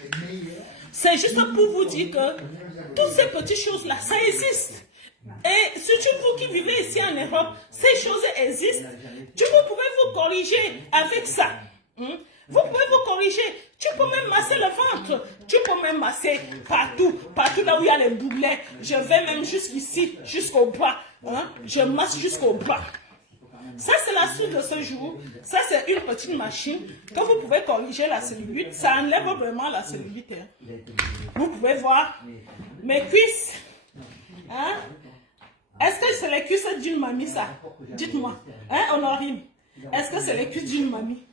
C'est juste pour vous dire que toutes ces petites choses-là, ça existe. Et surtout vous qui vivez ici en Europe, ces choses existent. Vous pouvez vous corriger avec ça. Vous pouvez vous corriger. Tu peux même masser le ventre. Tu peux même masser partout là où il y a les boulets. Je vais même jusqu'ici, jusqu'au bras. Je masse jusqu'au bras. Ça, c'est la suite de ce jour. Ça, c'est une petite machine que vous pouvez corriger la cellulite. Ça enlève vraiment la cellulite. Vous pouvez voir mes cuisses. Est-ce que c'est les cuisses d'une mamie, ça? Dites-moi. Honorine? Est-ce que c'est les cuisses d'une mamie?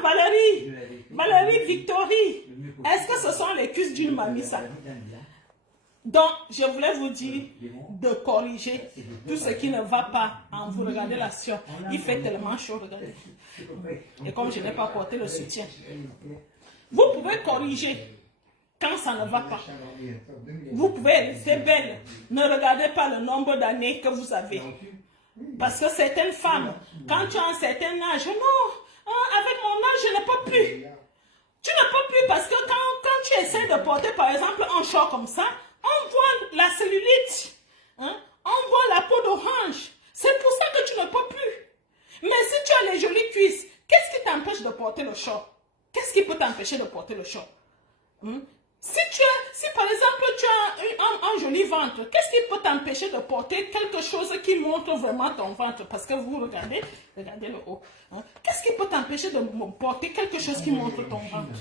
Valérie Victorie? Est-ce que ce sont les cuisses d'une mamie, ça? Donc, je voulais vous dire de corriger tout ce qui ne va pas en vous. Regardez la sueur. Il fait tellement chaud, regardez. Et comme je n'ai pas porté le soutien. Vous pouvez corriger quand ça ne va pas. Vous pouvez rester belle. Ne regardez pas le nombre d'années que vous avez. Parce que certaines femmes, quand tu as un certain âge, non, avec mon âge, je n'ai pas pu. Tu n'as pas pu parce que quand tu essaies de porter, par exemple, un short comme ça, on voit la cellulite, on voit la peau d'orange. C'est pour ça que tu ne peux plus. Mais si tu as les jolies cuisses, qu'est-ce qui t'empêche de porter le short? Qu'est-ce qui peut t'empêcher de porter le short? Si par exemple tu as un joli ventre, qu'est-ce qui peut t'empêcher de porter quelque chose qui montre vraiment ton ventre? Parce que vous regardez le haut. Qu'est-ce qui peut t'empêcher de porter quelque chose qui montre ton ventre?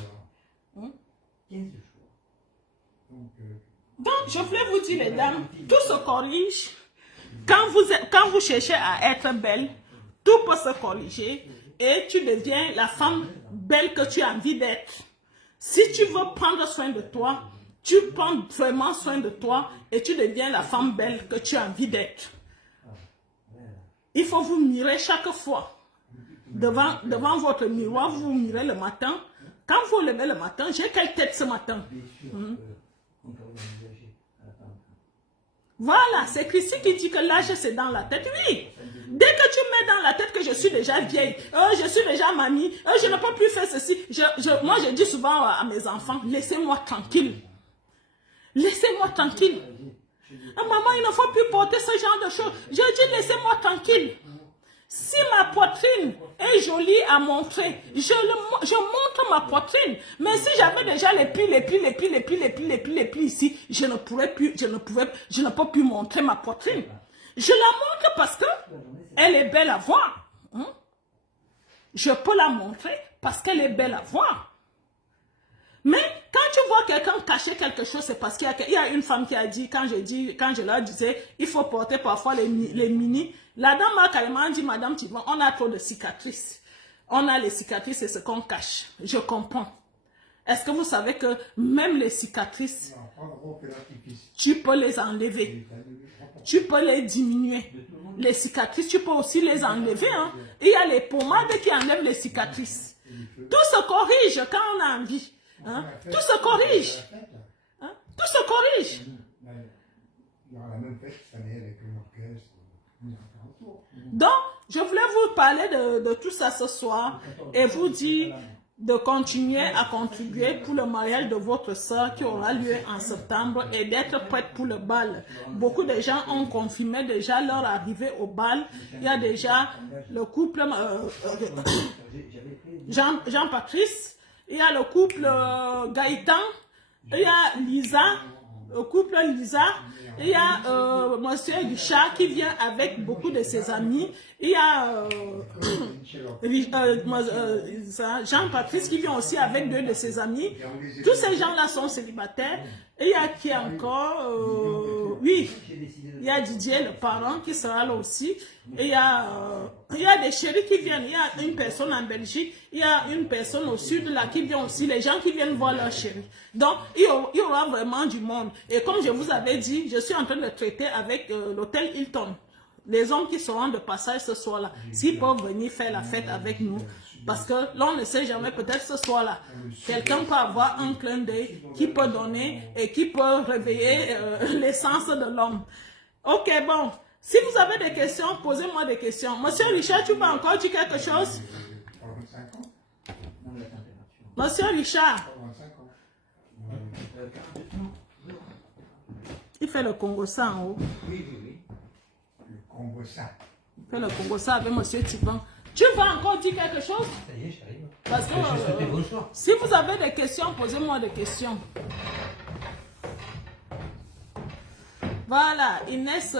Donc, je voulais vous dire, les dames, tout se corrige. Quand vous cherchez à être belle, tout peut se corriger et tu deviens la femme belle que tu as envie d'être. Si tu veux prendre soin de toi, tu prends vraiment soin de toi et tu deviens la femme belle que tu as envie d'être. Il faut vous mirer chaque fois. Devant votre miroir, vous vous mirez le matin. Quand vous vous levez le matin, j'ai quelle tête ce matin? Voilà, c'est Christy qui dit que l'âge c'est dans la tête. Oui, dès que tu mets dans la tête que je suis déjà vieille, je suis déjà mamie, je ne peux plus faire ceci. Moi je dis souvent à mes enfants, laissez-moi tranquille. Laissez-moi tranquille. Maman, il ne faut plus porter ce genre de choses. Je dis laissez-moi tranquille. Si ma poitrine est jolie à montrer, je montre ma poitrine. Mais si j'avais déjà les plis ici, je ne peux plus montrer ma poitrine. Je la montre parce que elle est belle à voir. je peux la montrer parce qu'elle est belle à voir. Mais quand tu vois quelqu'un cacher quelque chose, c'est parce qu'il y a une femme qui a dit, quand je leur disais, il faut porter parfois les mini, la dame m'a carrément dit, Madame Tivan, on a trop de cicatrices. On a les cicatrices, c'est ce qu'on cache. Je comprends. Est-ce que vous savez que même les cicatrices, tu peux les enlever? Tu peux les diminuer. Les cicatrices, tu peux aussi les enlever. Hein. Il y a les pommades qui enlèvent les cicatrices. Tout se corrige quand on a envie. Hein? Tout se corrige. Hein? Tout se corrige. Il y aura la même fête cette année avec un orchestre. Donc, je voulais vous parler de tout ça ce soir et vous dire de continuer à contribuer pour le mariage de votre soeur qui aura lieu en septembre et d'être prête pour le bal. Beaucoup de gens ont confirmé déjà leur arrivée au bal. Il y a déjà le couple Jean-Patrice, il y a le couple Gaëtan, il y a Lisa, le couple Lisa, il y a Monsieur Richard qui vient avec beaucoup de ses amis, il y a Jean-Patrice qui vient aussi avec 2 de ses amis. Tous ces gens-là sont célibataires. Et il y a qui encore oui, il y a Didier, le parent, qui sera là aussi. Et il y a des chéris qui viennent. Il y a une personne en Belgique, il y a une personne au sud là qui vient aussi. Les gens qui viennent voir leurs chéris. Donc, il y aura vraiment du monde. Et comme je vous avais dit, je suis en train de traiter avec l'hôtel Hilton. Les hommes qui seront de passage ce soir-là, s'ils peuvent venir faire la fête avec nous. Parce que l'on ne sait jamais, peut-être ce soir-là, quelqu'un peut avoir un clin d'œil qui peut donner et qui peut réveiller l'essence de l'homme. Ok, bon. Si vous avez des questions, posez-moi des questions. Monsieur Richard, tu peux encore dire quelque chose? Monsieur Richard. Il fait le Congo-ça en haut. Oui. Le Congo-ça. Il fait le Congo-ça avec Monsieur Tiban. Tu vas encore dire quelque chose? Ça y est, j'arrive. Parce que Je souhaitais bonsoir. si vous avez des questions, posez-moi des questions. Voilà, Inès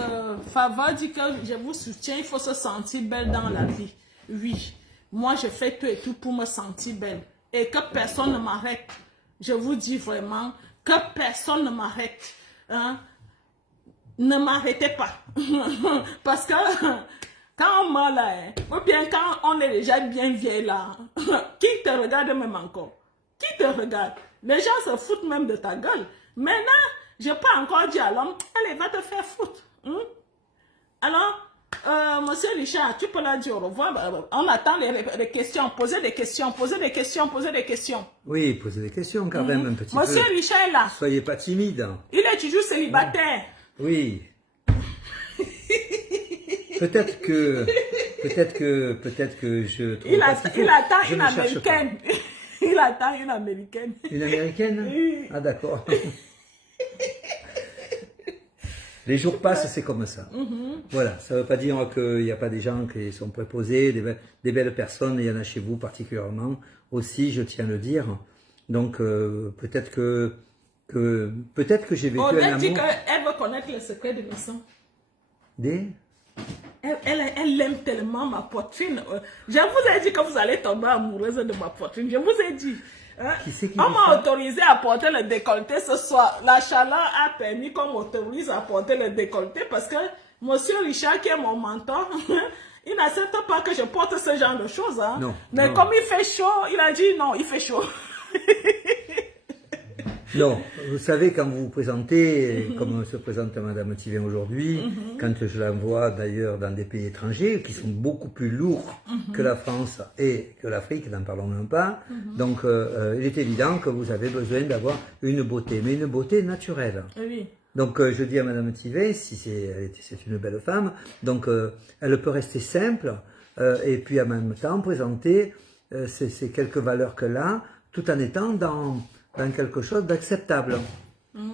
Favre dit que je vous soutiens, il faut se sentir belle dans la vie. Oui, moi je fais tout et tout pour me sentir belle. Et que personne ne m'arrête. Je vous dis vraiment que personne ne m'arrête. Hein? Ne m'arrêtez pas. Parce que quand on meurt là, hein, ou bien quand on est déjà bien vieille là, qui te regarde même encore? Qui te regarde? Les gens se foutent même de ta gueule. Maintenant, je peux encore dire à l'homme, allez, va te faire foutre. Alors, monsieur Richard, tu peux leur dire au revoir. On attend les questions. Posez des questions, posez des questions, posez des questions. Oui, posez des questions quand même un petit Monsieur peu. Richard est là. Soyez pas timide. Il est toujours célibataire. Oui. Peut-être que je trouve Il pas ce qu'il faut. attend Je une ne cherche américaine. Il attend une américaine. pas. Une américaine? Oui. Ah d'accord. Les jours passent, c'est comme ça. Voilà, ça ne veut pas dire qu'il n'y a pas des gens qui sont préposés, des belles personnes, il y en a chez vous particulièrement aussi, je tiens à le dire. Donc peut-être que j'ai vécu un Odette dit amour... qu'elle veut connaître les secrets de Misson. Des... Elle aime tellement ma poitrine. Je vous ai dit que vous allez tomber amoureuse de ma poitrine. Je vous ai dit. Hein? Qui c'est qui On dit m'a ça? autorisé à porter le décolleté ce soir. La chaleur a permis qu'on m'autorise à porter le décolleté parce que monsieur Richard, qui est mon mentor, il n'accepte pas que je porte ce genre de choses. Hein? Non, Mais non. comme il fait chaud, il a dit non, il fait chaud. Non, vous savez, quand vous vous présentez, comme se présente Madame Thivin aujourd'hui, quand je la vois d'ailleurs dans des pays étrangers, qui sont beaucoup plus lourds que la France et que l'Afrique, n'en parlons même pas, donc il est évident que vous avez besoin d'avoir une beauté, mais une beauté naturelle. Oui. Donc je dis à Madame Thivin, si c'est une belle femme, donc elle peut rester simple, et puis en même temps présenter ces quelques valeurs qu'elle a, tout en étant dans quelque chose d'acceptable.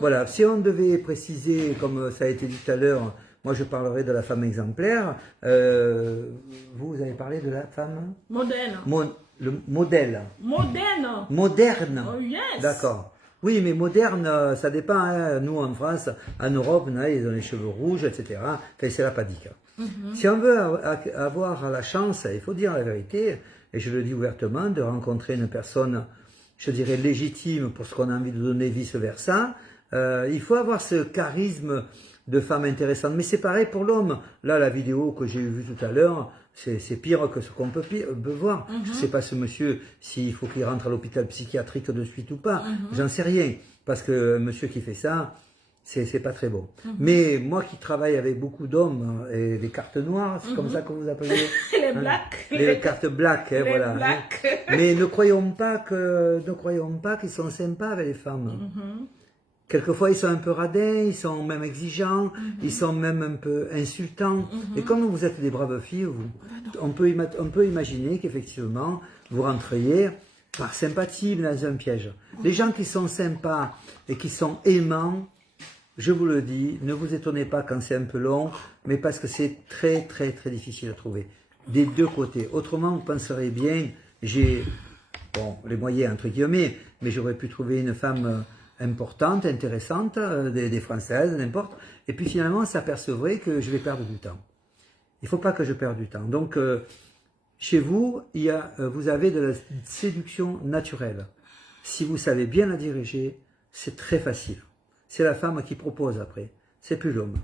Voilà, si on devait préciser, comme ça a été dit tout à l'heure, moi je parlerai de la femme exemplaire, vous avez parlé de la femme Moderne. le modèle. Moderne. Moderne. Oh, yes. D'accord. Oui, mais moderne, ça dépend. Hein. Nous, en France, en Europe, ils ont les cheveux rouges, etc. Enfin, c'est la padique. Si on veut avoir la chance, il faut dire la vérité, et je le dis ouvertement, de rencontrer une personne, je dirais, légitime pour ce qu'on a envie de donner, vice-versa. Il faut avoir ce charisme de femme intéressante. Mais c'est pareil pour l'homme. Là, la vidéo que j'ai vue tout à l'heure, c'est pire que ce qu'on peut voir. Je ne sais pas ce monsieur, s'il faut qu'il rentre à l'hôpital psychiatrique de suite ou pas. J'en sais rien. Parce que monsieur qui fait ça, c'est pas très bon. Mais moi qui travaille avec beaucoup d'hommes et des cartes noires, c'est comme ça que vous appelez Les blacks. les cartes black, hein, Les voilà. blacks. Hein. Mais ne croyons pas qu'ils sont sympas avec les femmes. Quelquefois, ils sont un peu radins, ils sont même exigeants, ils sont même un peu insultants. Et comme vous êtes des braves filles, on peut imaginer qu'effectivement, vous rentriez par sympathie dans un piège. Les gens qui sont sympas et qui sont aimants, je vous le dis, ne vous étonnez pas quand c'est un peu long, mais parce que c'est très très très difficile à trouver. Des deux côtés. Autrement, vous penserez bien, j'ai les moyens entre guillemets, mais j'aurais pu trouver une femme importante, intéressante, des Françaises, n'importe. Et puis finalement, on s'apercevrait que je vais perdre du temps. Il ne faut pas que je perde du temps. Donc, chez vous, vous avez de la séduction naturelle. Si vous savez bien la diriger, c'est très facile. C'est la femme qui propose après. C'est plus l'homme.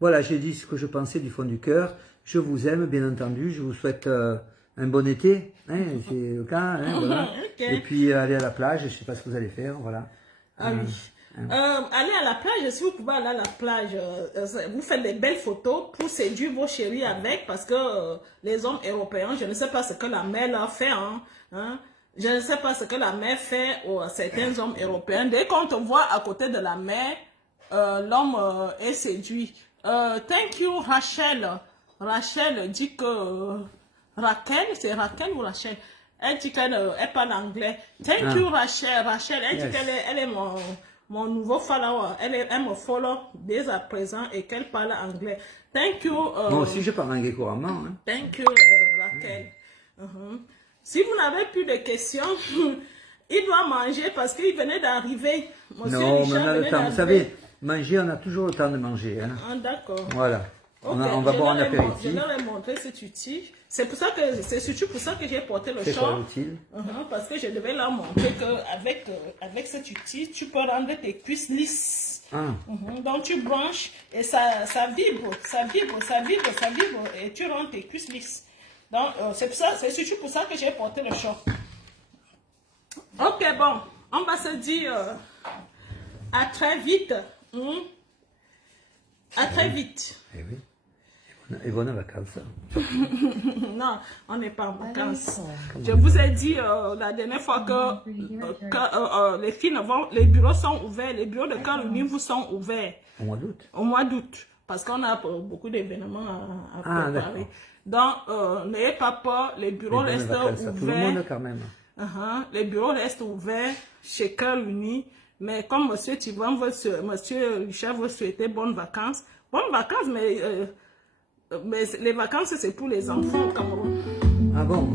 Voilà, j'ai dit ce que je pensais du fond du cœur. Je vous aime, bien entendu. Je vous souhaite un bon été. Hein, c'est le cas. Hein, voilà. Okay. Et puis, aller à la plage. Je ne sais pas ce que vous allez faire. Voilà. Ah oui. Allez à la plage, si vous pouvez aller à la plage, vous faites des belles photos pour séduire vos chéris avec, parce que les hommes européens, je ne sais pas ce que la mère leur fait, je ne sais pas ce que la mère fait aux certains hommes européens. Dès qu'on te voit à côté de la mère, l'homme est séduit. Thank you Rachel. Rachel dit que Raquel, c'est Raquel ou Rachel? Elle dit qu'elle parle anglais. Thank you Rachel. Rachel, elle dit qu'elle est mon nouveau follower. Elle me follow dès à présent et qu'elle parle anglais. Thank you. Moi aussi, je parle anglais couramment. Hein. Thank you Raquel. Si vous n'avez plus de questions, il doit manger parce qu'il venait d'arriver. Non, mais on a le temps. Vous savez, manger, on a toujours le temps de manger. Hein. Ah, d'accord. Voilà. Okay. On va boire un apéritif. Je leur ai montré cet outil. C'est surtout pour ça que j'ai porté le short. C'est quoi l'outil? Parce que je devais leur montrer qu'avec avec cet outil, tu peux rendre tes cuisses lisses. Donc tu branches et ça vibre, ça vibre, ça vibre, ça vibre et tu rends tes cuisses lisses. Donc c'est surtout pour ça que j'ai porté le short. Ok, bon, on va se dire à très vite. À très vite. Eh oui. Et bonnes vacances. Non, on n'est pas en vacances. Je vous ai dit la dernière fois que les filles les bureaux sont ouverts, les bureaux de Caroline vous sont ouverts. Au mois d'août. Au mois d'août, parce qu'on a beaucoup d'événements à préparer. Donc, n'ayez pas peur, les bureaux restent ouverts. Tout le monde quand même. Les bureaux restent ouverts chez Caroline. Mais comme monsieur Tivran, monsieur Richard veut souhaiter bonnes vacances, mais les vacances, c'est pour les enfants au Cameroun. Ah bon?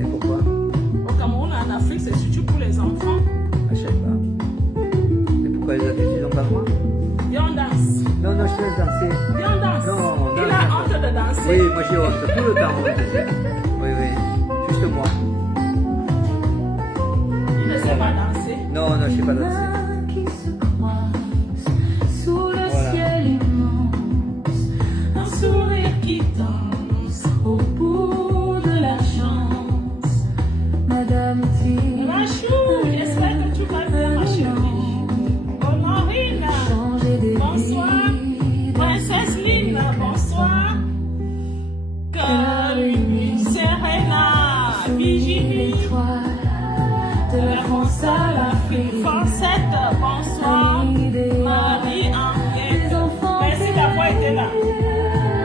Et pourquoi? Au Cameroun, en Afrique, c'est surtout pour les enfants. Je sais pas. Et pourquoi les adultes, ils n'ont pas le droit? Viens, on danse. Non, je te laisse danser. Viens, on danse. Non, il a honte de danser. Oui, moi j'ai honte. Tout le temps, honte. Oui. Juste moi. Il ne sait pas danser. Non, je ne sais pas danser. Qui se croisent sous le ciel immense, un sourire qui danse au bout de la chance. Madame T. Rachou, j'espère que tu vas bien, ma chérie. Honorine, bonsoir. Princesse Lina, bonsoir. Caroline, Serena, Virginie. De la France à l'Afrique, Francette, bonsoir. Marie-Henriette, merci d'avoir été là.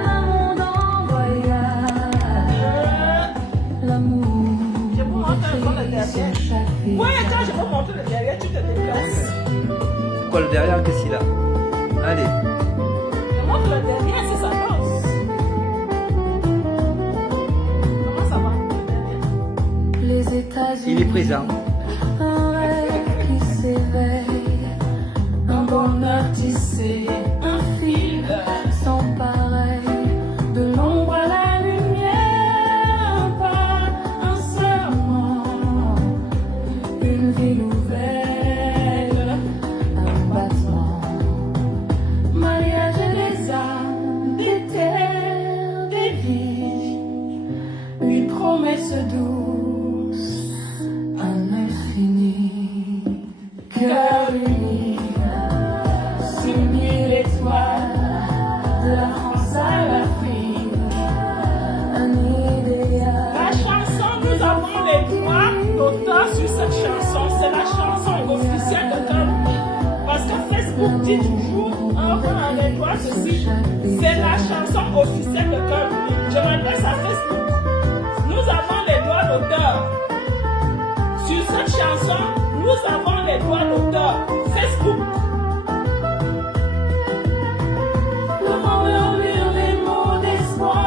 un monde en voyage, l'amour. Je vous montre encore le derrière. Oui, quand je vous montre le derrière, tu te déplaces. Quoi, le derrière, qu'est-ce qu'il a? Allez. Je montre le derrière, c'est sa danse. Comment ça va, le derrière? Les États-Unis. Il est présent. Un rêve qui s'éveille, un bonheur tissé, un fil sans pareil, de l'ombre à la lumière, un pas La chanson, nous avons les droits d'auteur sur cette chanson. C'est la chanson officielle de Cœur Uni. Parce que Facebook dit toujours, on a les droits ceci. C'est la chanson officielle de Cœur Uni. Je m'adresse à Facebook. Nous avons les droits d'auteur. Sur cette chanson, nous avons les droits d'auteur. Facebook. Comment murmure les mots d'espoir?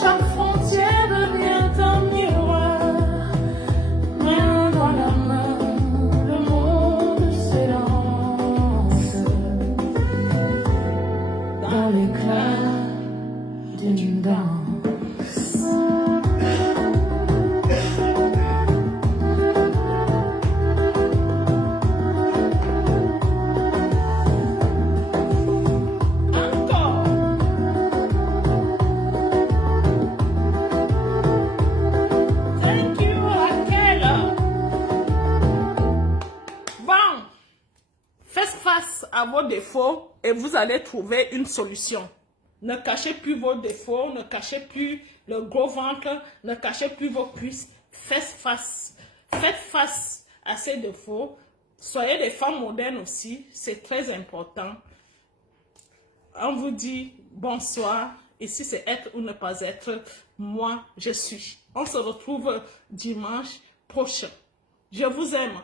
Chaque frontière devient un miroir. Main dans la main, le monde s'élance dans l'éclat d'une danse. Encore. Thank you, Raquel. Bon, faites face à vos défauts et vous allez trouver une solution. Ne cachez plus vos défauts, ne cachez plus le gros ventre, ne cachez plus vos cuisses. Faites face à ces défauts. Soyez des femmes modernes aussi, c'est très important. On vous dit bonsoir. Ici, c'est être ou ne pas être. Moi, je suis. On se retrouve dimanche prochain. Je vous aime.